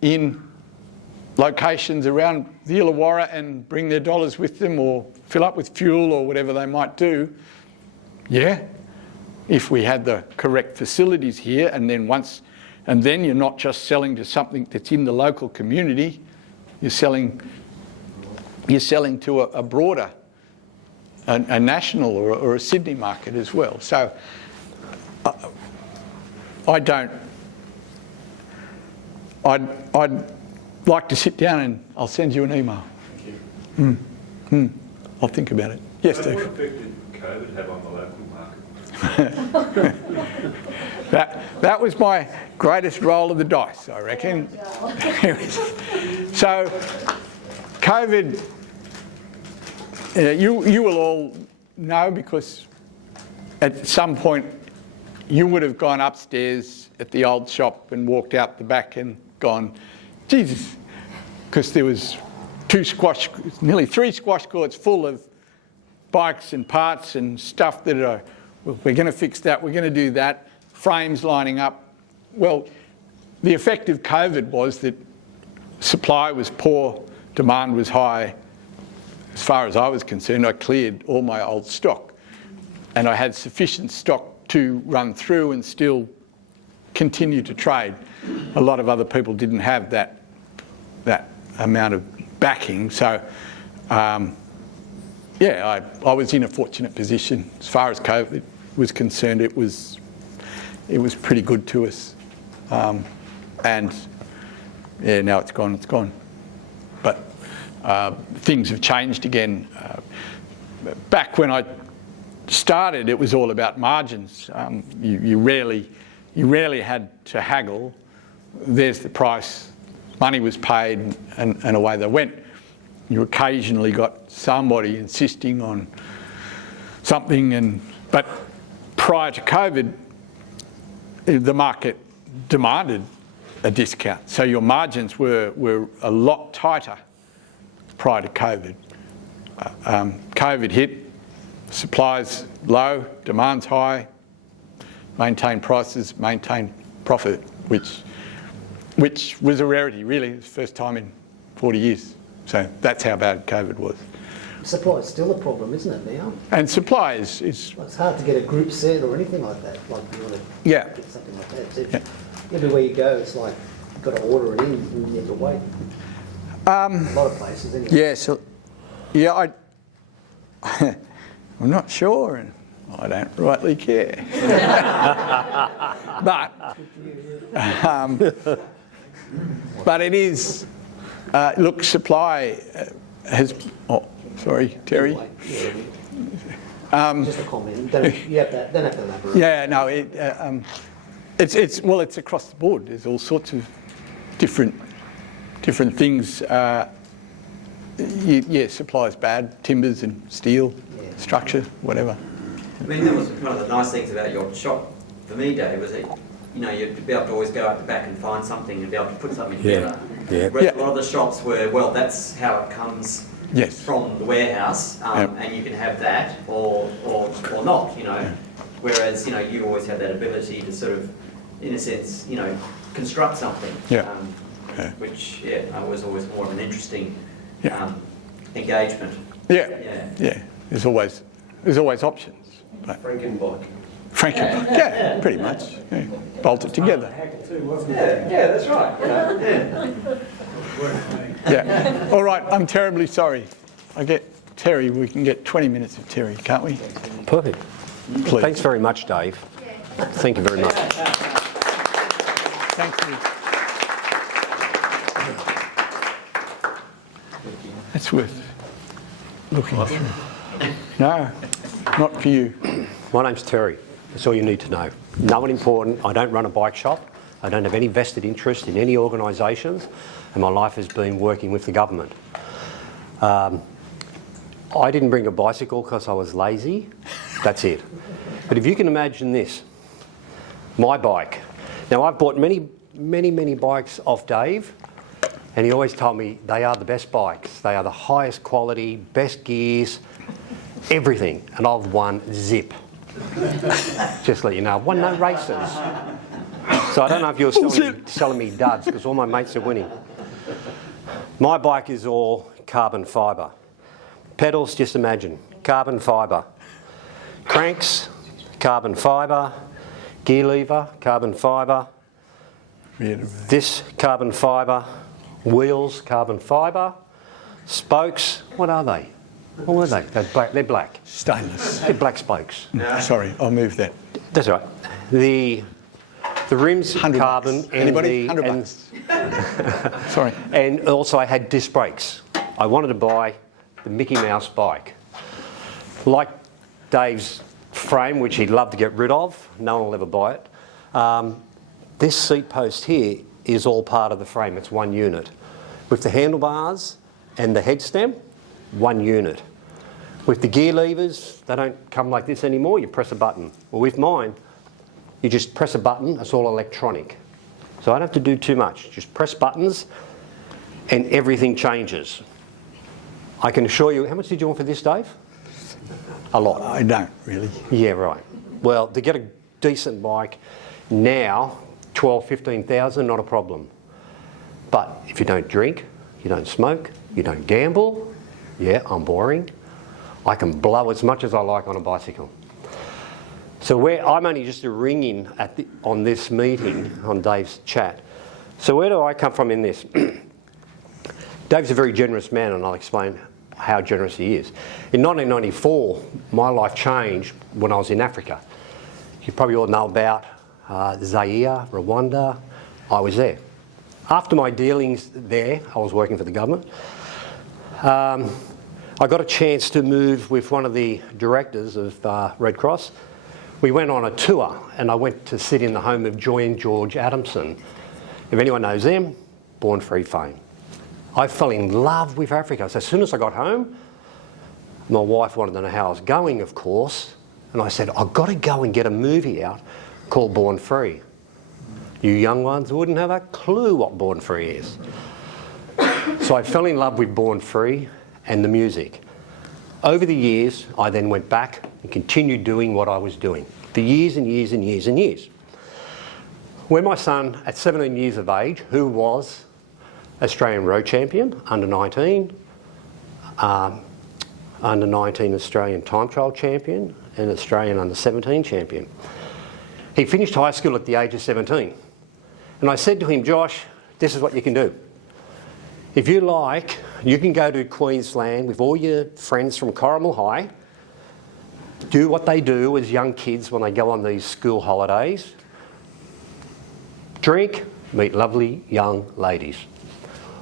in locations around the Illawarra and bring their dollars with them, or fill up with fuel or whatever they might do? Yeah, if we had the correct facilities here, and then you're not just selling to something that's in the local community, you're selling to a broader, a national or a Sydney market as well. So I'd like to sit down and I'll send you an email. Thank you. I'll think about it. Yes, What Steve. effect did COVID have on the local market? That was my greatest roll of the dice, I reckon. So, COVID, you will all know, because at some point you would have gone upstairs at the old shop and walked out the back and gone, Jesus, because there was nearly three squash courts full of bikes and parts and stuff that are, well, we're going to fix that, we're going to do that, frames lining up. Well, the effect of COVID was that supply was poor, demand was high. As far as I was concerned, I cleared all my old stock, and I had sufficient stock to run through and still continue to trade. A lot of other people didn't have that amount of backing, so yeah, I was in a fortunate position. As far as COVID was concerned, it was pretty good to us, and yeah, now it's gone. But things have changed again. Back when I started, it was all about margins. You rarely had to haggle. There's the price, money was paid, and away they went. You occasionally got somebody insisting on something, but prior to COVID, the market demanded a discount. So your margins were a lot tighter prior to COVID. COVID hit, supply's low, demand's high, maintain prices, maintain profit, which was a rarity, really. It was the first time in 40 years. So that's how bad COVID was. Supply is still a problem, isn't it, now? And supply is Well, it's hard to get a group set or anything like that. Like, you want to yeah. get something like that. So everywhere you go, it's like got to order it in and you have to wait. A lot of places, anyway. Yeah, so, yeah, I'm not sure, and I don't rightly care. But it is, look, supply has, oh, sorry, Terry. Just a comment. Don't have to elaborate. Yeah, no, it's across the board. There's all sorts of different things. Supply's bad, timbers and steel, structure, whatever. I mean, that was one of the nice things about your shop for me, Dave, was that, you know, you'd be able to always go out the back and find something and be able to put something together. Yeah. Whereas a lot of the shops were, well, that's how it comes from the warehouse, and you can have that or not, you know. Whereas, you know, you always have that ability to sort of, in a sense, you know, construct something. Which, was always more of an interesting engagement. Yeah. There's always options. Frankenbike. Frankenbike, yeah, pretty much. Yeah. Bolt it together. Yeah, that's right. Yeah. All right, I'm terribly sorry. I get Terry, we can get 20 minutes of Terry, can't we? Perfect. Please. Thanks very much, Dave. Thank you very much. Thank you. That's worth looking through. No, not for you. My name's Terry. That's all you need to know. No one important. I don't run a bike shop. I don't have any vested interest in any organisations, and my life has been working with the government. I didn't bring a bicycle because I was lazy. That's it. But if you can imagine this, my bike. Now, I've bought many bikes off Dave, and he always told me they are the best bikes. They are the highest quality, best gears, everything. And I've won zip. Just let you know. I've won no races. So I don't know if you're selling me duds, because all my mates are winning. My bike is all carbon fibre. Pedals, just imagine, carbon fibre. Cranks, carbon fibre. Gear lever, carbon fibre. This, carbon fibre. Wheels, carbon fibre. Spokes, what are they? What were they? They're black. Stainless. They're black spokes. Sorry, I'll move that. That's all right. The rims, carbon, bucks. Anybody? and 100 bucks. Sorry. And also I had disc brakes. I wanted to buy the Mickey Mouse bike. Like Dave's frame, which he'd love to get rid of, no one will ever buy it. This seat post here is all part of the frame. It's one unit. With the handlebars and the head stem, one unit. With the gear levers, they don't come like this anymore. You press a button. Well, with mine, you just press a button. It's all electronic. So I don't have to do too much. Just press buttons and everything changes. I can assure you, how much did you want for this, Dave? A lot. I don't really. Yeah, right. Well, to get a decent bike now, 12, 15,000, not a problem. But if you don't drink, you don't smoke, you don't gamble, yeah, I'm boring. I can blow as much as I like on a bicycle. So I'm only just a ring-in on this meeting, on Dave's chat. So where do I come from in this? Dave's a very generous man, and I'll explain how generous he is. In 1994, my life changed when I was in Africa. You probably all know about Zaire, Rwanda. I was there. After my dealings there, I was working for the government. I got a chance to move with one of the directors of Red Cross. We went on a tour, and I went to sit in the home of Joy and George Adamson. If anyone knows them, Born Free fame. I fell in love with Africa. So as soon as I got home, my wife wanted to know how I was going, of course, and I said, I've got to go and get a movie out called Born Free. You young ones wouldn't have a clue what Born Free is. So I fell in love with Born Free and the music. Over the years, I then went back and continued doing what I was doing for years and years and years and years. When my son, at 17 years of age, who was Australian road champion, under 19 Australian time trial champion, and Australian under 17 champion. He finished high school at the age of 17. And I said to him, Josh, this is what you can do. If you like, you can go to Queensland with all your friends from Corrimal High, do what they do as young kids when they go on these school holidays. Drink, meet lovely young ladies.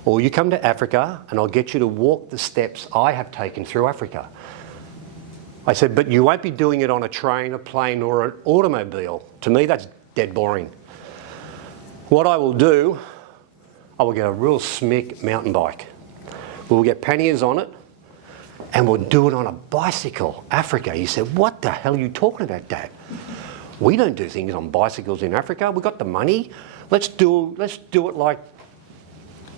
Or you come to Africa and I'll get you to walk the steps I have taken through Africa. I said, but you won't be doing it on a train, a plane or an automobile. To me, that's dead boring. What I will do, I will get a real smick mountain bike. We'll get panniers on it and we'll do it on a bicycle. Africa. He said, what the hell are you talking about, Dad? We don't do things on bicycles in Africa. We've got the money. Let's do it like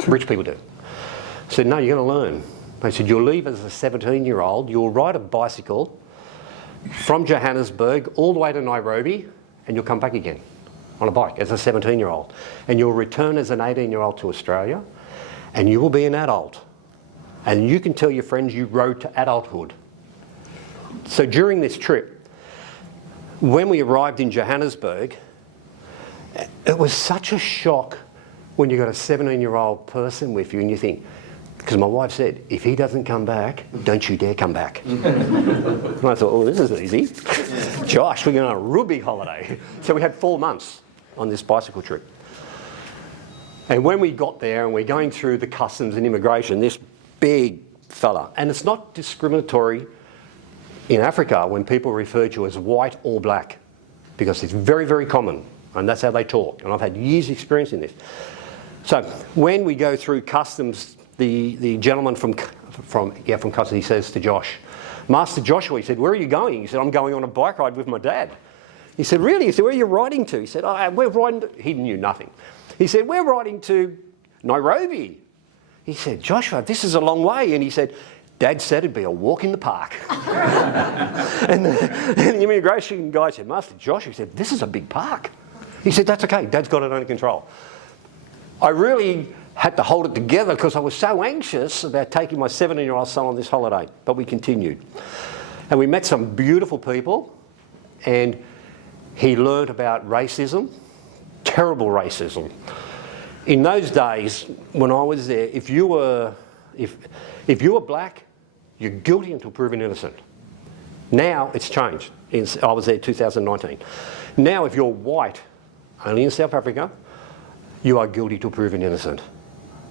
rich people do. I said, no, you're going to learn. They said, you'll leave as a 17-year-old, you'll ride a bicycle from Johannesburg all the way to Nairobi, and you'll come back again on a bike as a 17-year-old. And you'll return as an 18-year-old to Australia, and you will be an adult. And you can tell your friends you rode to adulthood. So during this trip, when we arrived in Johannesburg, it was such a shock when you've got a 17-year-old person with you and you think, because my wife said, if he doesn't come back, don't you dare come back. And I thought, oh, this is easy. Josh, we're going on a real big holiday. So we had 4 months on this bicycle trip. And when we got there and we're going through the customs and immigration, this big fella, and it's not discriminatory in Africa when people refer to you as white or black, because it's very, very common, and that's how they talk. And I've had years' experience in this. So when we go through customs, the gentleman from customs, he says to Josh, Master Joshua, he said, where are you going? He said, I'm going on a bike ride with my dad. He said, really? He said, where are you riding to? He said, oh, we're riding to... He knew nothing. He said, we're riding to Nairobi. He said, Joshua, this is a long way. And he said, Dad said it'd be a walk in the park. and the immigration guy said, Master Joshua, he said, this is a big park. He said, that's okay, Dad's got it under control. I really had to hold it together because I was so anxious about taking my 17-year-old son on this holiday, but we continued. And we met some beautiful people, and he learned about racism, terrible racism. In those days, when I was there, if you were black, you're guilty until proven innocent. Now it's changed. I was there 2019. Now if you're white, only in South Africa, you are guilty till proven innocent.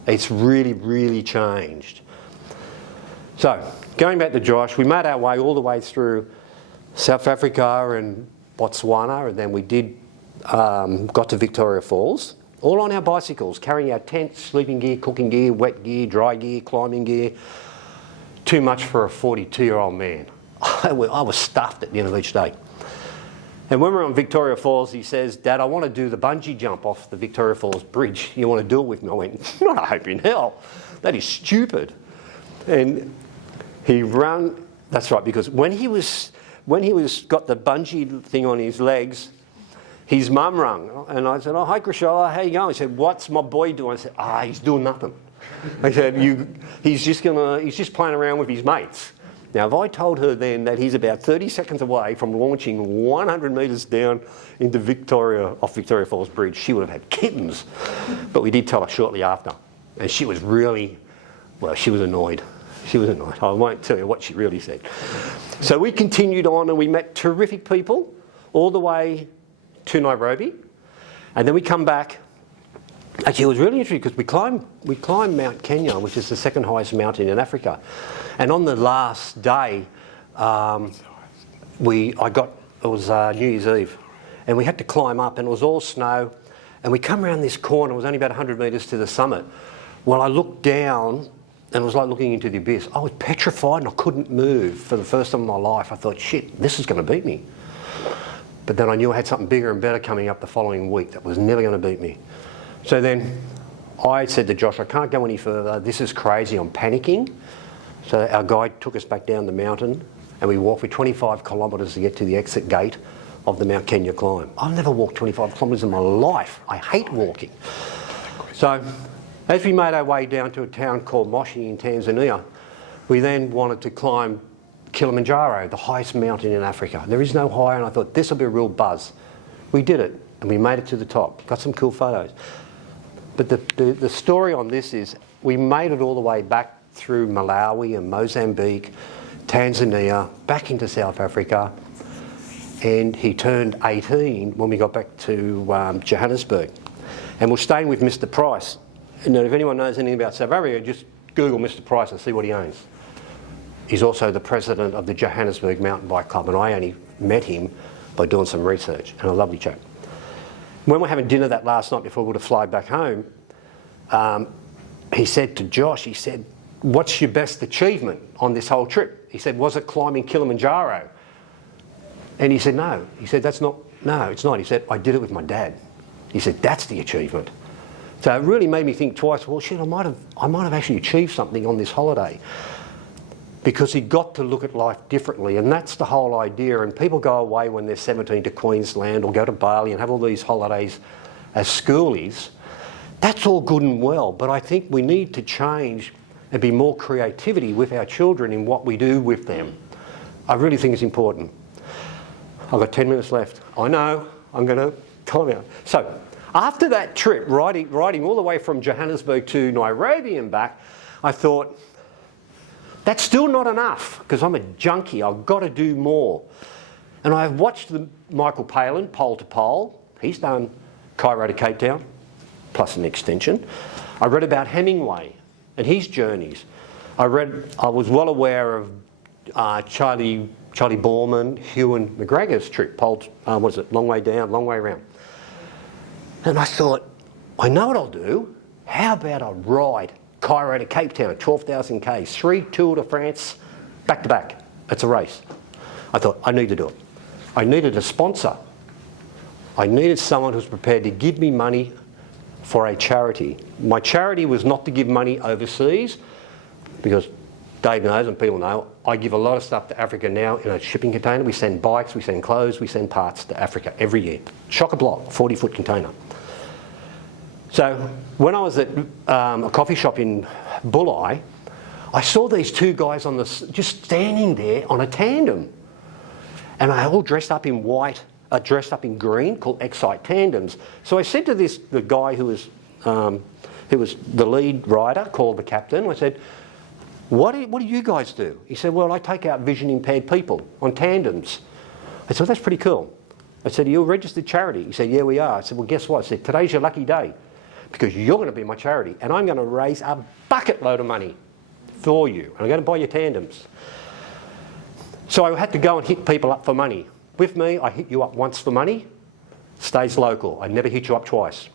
It's really, really changed. So, going back to Josh, we made our way all the way through South Africa and Botswana, and then we got to Victoria Falls, all on our bicycles, carrying our tents, sleeping gear, cooking gear, wet gear, dry gear, climbing gear. Too much for a 42-year-old man. I was stuffed at the end of each day. And when we were on Victoria Falls, he says, Dad, I want to do the bungee jump off the Victoria Falls bridge. You want to do it with me? I went, not a hope in hell. That is stupid. And he ran, that's right, because when he was got the bungee thing on his legs, his mum rang. And I said, oh, hi, Grishola, how you going? He said, what's my boy doing? I said, he's doing nothing. I said, he's just playing around with his mates. Now, if I told her then that he's about 30 seconds away from launching 100 metres down into off Victoria Falls Bridge, she would have had kittens. But we did tell her shortly after. And she was really, she was annoyed. She was annoyed. I won't tell you what she really said. So we continued on and we met terrific people all the way to Nairobi. And then we come back. Actually, it was really interesting because we climbed Mount Kenya, which is the second highest mountain in Africa. And on the last day, it was New Year's Eve, and we had to climb up, and it was all snow. And we come around this corner, it was only about 100 metres to the summit. Well, I looked down, and it was like looking into the abyss. I was petrified, and I couldn't move for the first time in my life. I thought, shit, this is going to beat me. But then I knew I had something bigger and better coming up the following week that was never going to beat me. So then I said to Josh, I can't go any further. This is crazy. I'm panicking. So our guide took us back down the mountain and we walked for 25 kilometres to get to the exit gate of the Mount Kenya climb. I've never walked 25 kilometres in my life. I hate walking. So as we made our way down to a town called Moshi in Tanzania, we then wanted to climb Kilimanjaro, the highest mountain in Africa. There is no higher, and I thought this will be a real buzz. We did it and we made it to the top. Got some cool photos. But the story on this is we made it all the way back through Malawi and Mozambique, Tanzania, back into South Africa, and he turned 18 when we got back to Johannesburg. And we're staying with Mr. Price. And if anyone knows anything about South Africa, just Google Mr. Price and see what he owns. He's also the president of the Johannesburg Mountain Bike Club, and I only met him by doing some research, and a lovely chap. When we were having dinner that last night before we were to fly back home, he said to Josh, he said, "What's your best achievement on this whole trip?" He said, "Was it climbing Kilimanjaro?" And he said, "No." He said, "No, it's not." He said, "I did it with my dad." He said, "That's the achievement." So it really made me think twice, well, shit, I might have actually achieved something on this holiday. Because he got to look at life differently, and that's the whole idea. And people go away when they're 17 to Queensland or go to Bali and have all these holidays as schoolies. That's all good and well, but I think we need to change and be more creativity with our children in what we do with them. I really think it's important. I've got 10 minutes left. I know, I'm going to time out. So, after that trip, riding all the way from Johannesburg to Nairobi and back, I thought, that's still not enough, because I'm a junkie, I've got to do more. And I've watched Michael Palin, pole to pole. He's done Cairo to Cape Town, plus an extension. I read about Hemingway and his journeys. I was well aware of Charlie Borman, Hugh and McGregor's trip, long way down, long way around. And I thought, I know what I'll do. How about I ride Cairo to Cape Town, 12,000 Ks, 3 Tour de France, back to back. It's a race. I thought, I need to do it. I needed a sponsor. I needed someone who's prepared to give me money for a charity. My charity was not to give money overseas, because Dave knows and people know, I give a lot of stuff to Africa now in a shipping container. We send bikes, we send clothes, we send parts to Africa every year. Chock-a-block, 40-foot container. So when I was at a coffee shop in Bulli, I saw these two guys just standing there on a tandem. And they all dressed up in white, dressed up in green, called Excite Tandems. So I said to the guy who was the lead rider, called the captain, I said, what do you guys do? He said, well, I take out vision impaired people on tandems. I said, well, that's pretty cool. I said, are you a registered charity? He said, yeah, we are. I said, well, guess what? I said, today's your lucky day, because you're going to be my charity, and I'm going to raise a bucket load of money for you. And I'm going to buy your tandems. So I had to go and hit people up for money. With me, I hit you up once for money, stays local. I never hit you up twice.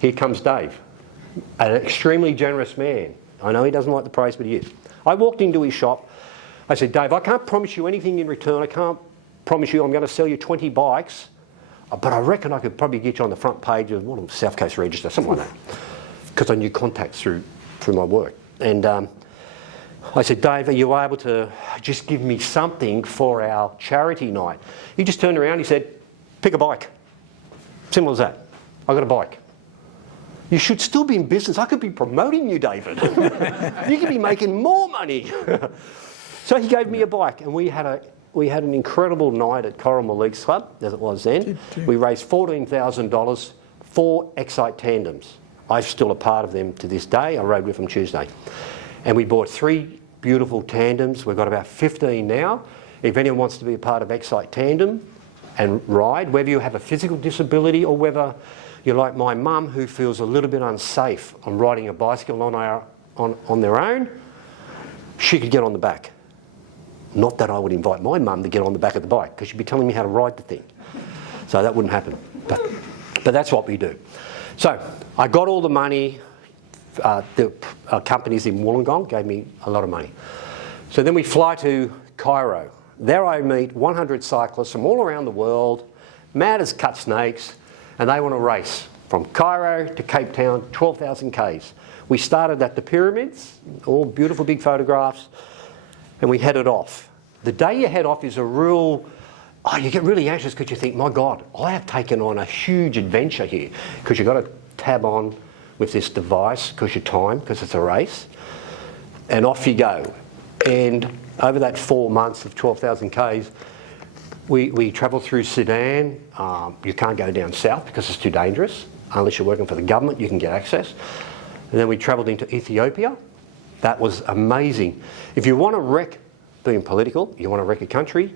Here comes Dave, an extremely generous man. I know he doesn't like the praise, but he is. I walked into his shop. I said, Dave, I can't promise you anything in return. I can't promise you I'm going to sell you 20 bikes, but I reckon I could probably get you on the front page of South Coast Register, something like that, because I knew contacts through my work. And I said, Dave, are you able to just give me something for our charity night? He just turned around, he said, pick a bike. Simple as that. I got a bike. You should still be in business. I could be promoting you, David. You could be making more money. So he gave me a bike, and we had an incredible night at Corrimal Leagues Club, as it was then. We raised $14,000 for Excite Tandems. I'm still a part of them to this day. I rode with them Tuesday. And we bought 3 beautiful tandems. We've got about 15 now. If anyone wants to be a part of Excite Tandem and ride, whether you have a physical disability or whether you're like my mum, who feels a little bit unsafe on riding a bicycle on their own, she could get on the back. Not that I would invite my mum to get on the back of the bike, because she'd be telling me how to ride the thing. So that wouldn't happen. But that's what we do. So I got all the money. The companies in Wollongong gave me a lot of money. So then we fly to Cairo. There I meet 100 cyclists from all around the world, mad as cut snakes, and they want to race from Cairo to Cape Town, 12,000 Ks. We started at the pyramids, all beautiful big photographs, and we headed off. The day you head off is a real, you get really anxious because you think, my God, I have taken on a huge adventure here, because you've got to tab on with this device because your time, because it's a race, and off you go. And over that 4 months of 12,000 Ks, we travelled through Sudan. You can't go down south because it's too dangerous. unless you're working for the government, you can get access. And then we travelled into Ethiopia. That was amazing. If you want to wreck, being political, you want to wreck a country,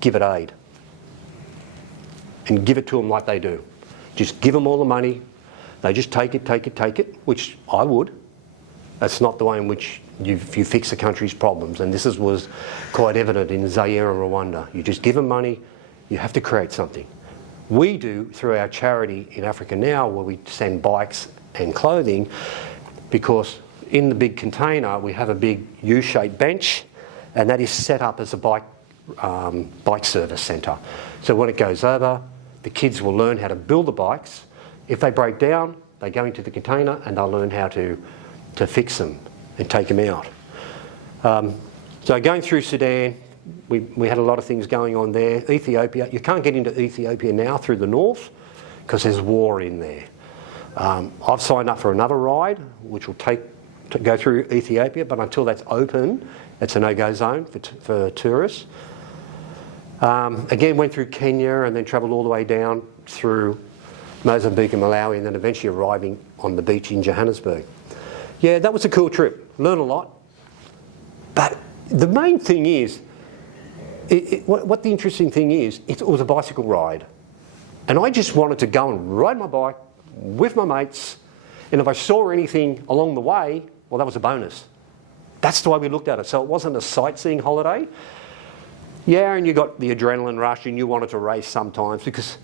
give it aid. And give it to them like they do. Just give them all the money. They just take it, which I would. That's not the way in which you fix a country's problems. And this was quite evident in Zaire and Rwanda. You just give them money, you have to create something. We do through our charity in Africa Now, where we send bikes and clothing, because in the big container we have a big U-shaped bench, and that is set up as a bike service centre. So when it goes over, the kids will learn how to build the bikes. If they break down, they go into the container and they'll learn how to fix them and take them out. So going through Sudan, we had a lot of things going on there. Ethiopia, you can't get into Ethiopia now through the north because there's war in there. I've signed up for another ride which will go through Ethiopia, but until that's open, it's a no-go zone for tourists. Again, went through Kenya and then travelled all the way down through Mozambique and Malawi, and then eventually arriving on the beach in Johannesburg. Yeah, that was a cool trip. Learned a lot. But the main thing is, what the interesting thing is, it was a bicycle ride. And I just wanted to go and ride my bike with my mates, and if I saw anything along the way, well, that was a bonus. That's the way we looked at it. So it wasn't a sightseeing holiday. Yeah, and you got the adrenaline rush and you wanted to race sometimes, because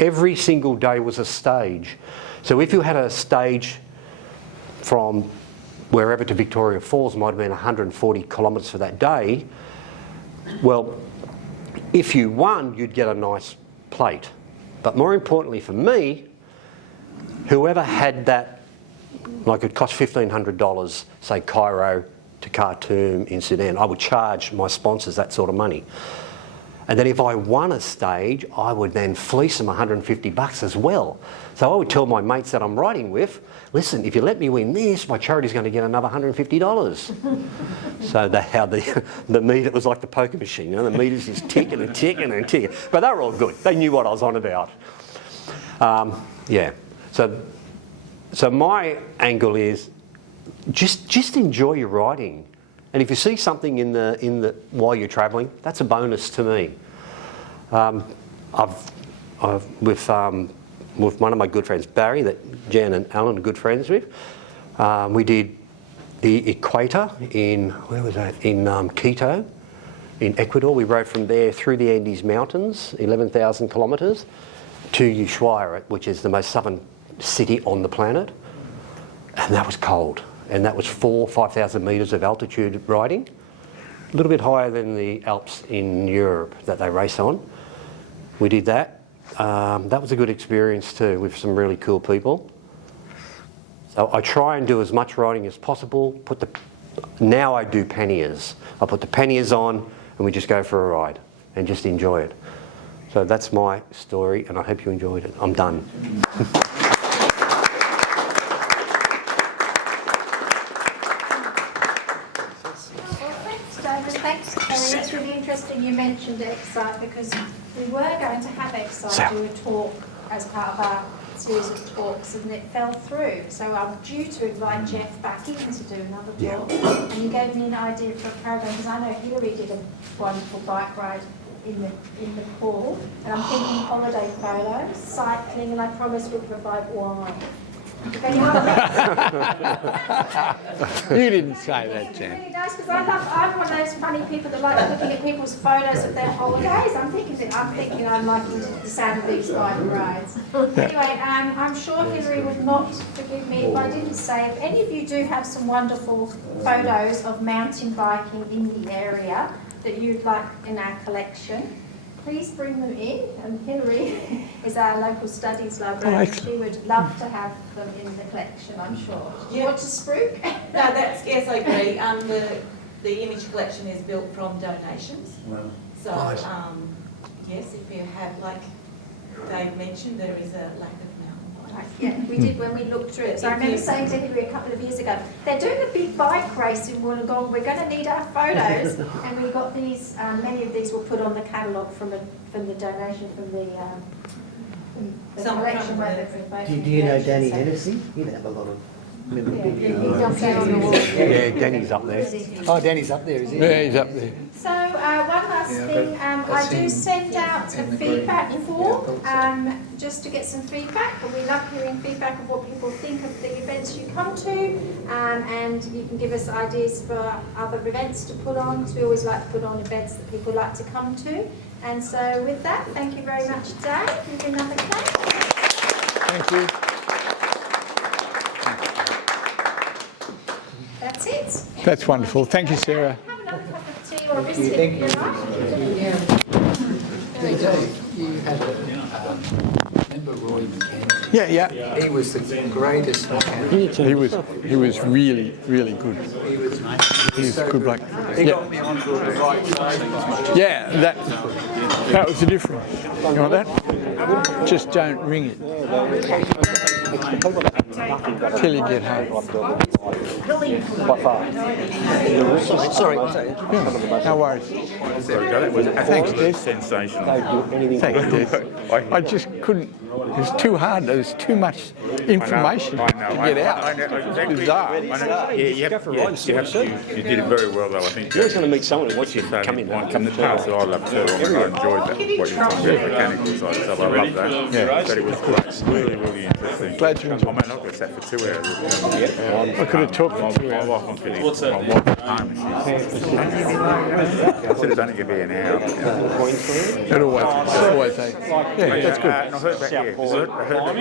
every single day was a stage. So if you had a stage from wherever to Victoria Falls, might have been 140 kilometres for that day, well, if you won, you'd get a nice plate. But more importantly for me, whoever had that, like it cost $1,500, say Cairo to Khartoum in Sudan, I would charge my sponsors that sort of money. And then if I won a stage, I would then fleece them $150 as well. So I would tell my mates that I'm riding with, listen, if you let me win this, my charity's going to get another $150. So they had the meter, it was like the poker machine, you know, the meters just ticking and ticking and ticking. But they were all good. They knew what I was on about. Yeah. So my angle is just enjoy your riding. And if you see something in the while you're travelling, that's a bonus to me. With one of my good friends, Barry, that Jan and Alan are good friends with, we did the equator in, where was that? In Quito, in Ecuador. We rode from there through the Andes Mountains, 11,000 kilometres, to Ushuaia, which is the most southern city on the planet. And that was cold. And that was 4,000 or 5,000 metres of altitude riding, a little bit higher than the Alps in Europe that they race on. We did that. That was a good experience too, with some really cool people. So I try and do as much riding as possible. Now I do panniers. I put the panniers on and we just go for a ride and just enjoy it. So that's my story, and I hope you enjoyed it. I'm done. Thanks, Terry. It's really interesting you mentioned Excite, because we were going to have Excite do a talk as part of our series of talks, and it fell through. So I'm due to invite Jeff back in to do another talk. And you gave me an idea for a program, because I know Hillary did a wonderful bike ride in the pool, and I'm thinking holiday photos, cycling, and I promise we'll provide wine. You didn't say that, Jan. It really does, because I'm one of those funny people that like looking at people's photos of their holidays. I'm thinking I'm like into the sound of these bike rides. Anyway, I'm sure Hillary would not forgive me if I didn't say, if any of you do have some wonderful photos of mountain biking in the area that you'd like in our collection, please bring them in. And Hillary is our local studies librarian. She would love to have them in the collection, I'm sure. Do you want to spruik? No, yes, I agree. The image collection is built from donations. Well, So, yes, if you have, like Dave mentioned, there is a lack of mountain bikes. Yeah, we did when we looked through it. So I remember saying to Hillary a couple of years ago, they're doing a big bike race in Wollongong, we're going to need our photos. And we got these, many of these were put on the catalogue from the donation from the The Some collection kind where of they've been Do you know Danny Hennessy? He'd have a lot of memorabilia. Yeah, Danny's up there. Oh, Danny's up there, is he? Yeah, he's up there. So one last thing, I do send out a feedback form just to get some feedback. We love hearing feedback of what people think of the events you come to, and you can give us ideas for other events to put on, because we always like to put on events that people like to come to. And so with that, thank you very much, Dave. Give me another clap. Thank you. That's it. That's wonderful. Thank you, Sarah. Have another cup of tea or a biscuit if you like. Remember Roy McKenzie? Yeah, yeah. He was the greatest mechanic. He was really, really good. He was He's a good bloke. He Yeah. got me onto the right side. Yeah, that was the difference. You know that? Just don't ring it till you get home. Sorry. Yeah, no worries. That was Thanks, Des. sensational. Thanks, Des. I just couldn't. It was too hard. There was too much information to get out. It's bizarre. You did it very well, though. I think You're always going to meet someone who wants you to come in. in the past, I loved too. I enjoyed that. What you're talking about, mechanical side stuff. I love that. Yeah. But it was really, really interesting. Glad you enjoyed I mean, I could have sat for 2 hours. I could have talked for 2 My hours. wife wants me to my wife at home. I said it's only going to be an hour. It always takes. Yeah, that's good. And I heard that, yeah. I heard that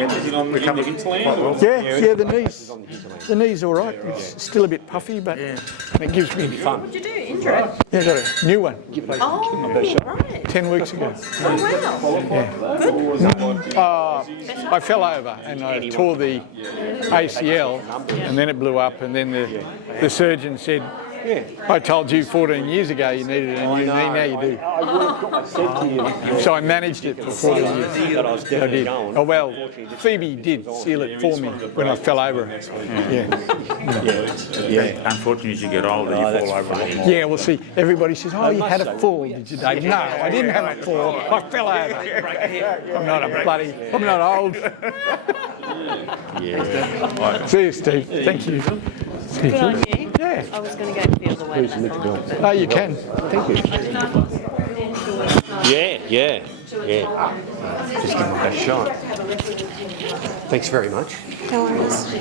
we covered quite well. Yeah, the knees all right. It's still a bit puffy, but it gives me fun. What'd you do? Injure it? Yeah, got a new one. Oh, right. 10 weeks ago. Oh, wow. Good. I fell over and I tore the ACL, and then it blew up, and then the surgeon said, I told you 14 years ago you needed a new knee, now you do. I said to you. So I managed it for 14 years. That I was I definitely did. going. Oh well, Phoebe did seal it for me when I fell over. Yeah. Unfortunately, as you get older, you fall over a lot more. Yeah, well see, everybody says, oh, you had a fall, did you, Dave? No, I didn't have a fall. I fell over. I'm not old. Yeah. See you, Steve. Thank you. See Good on you. Yeah. I was going to go the other way. Oh, you can. Thank you. Yeah. Just give him a shot. Thanks very much. No worries.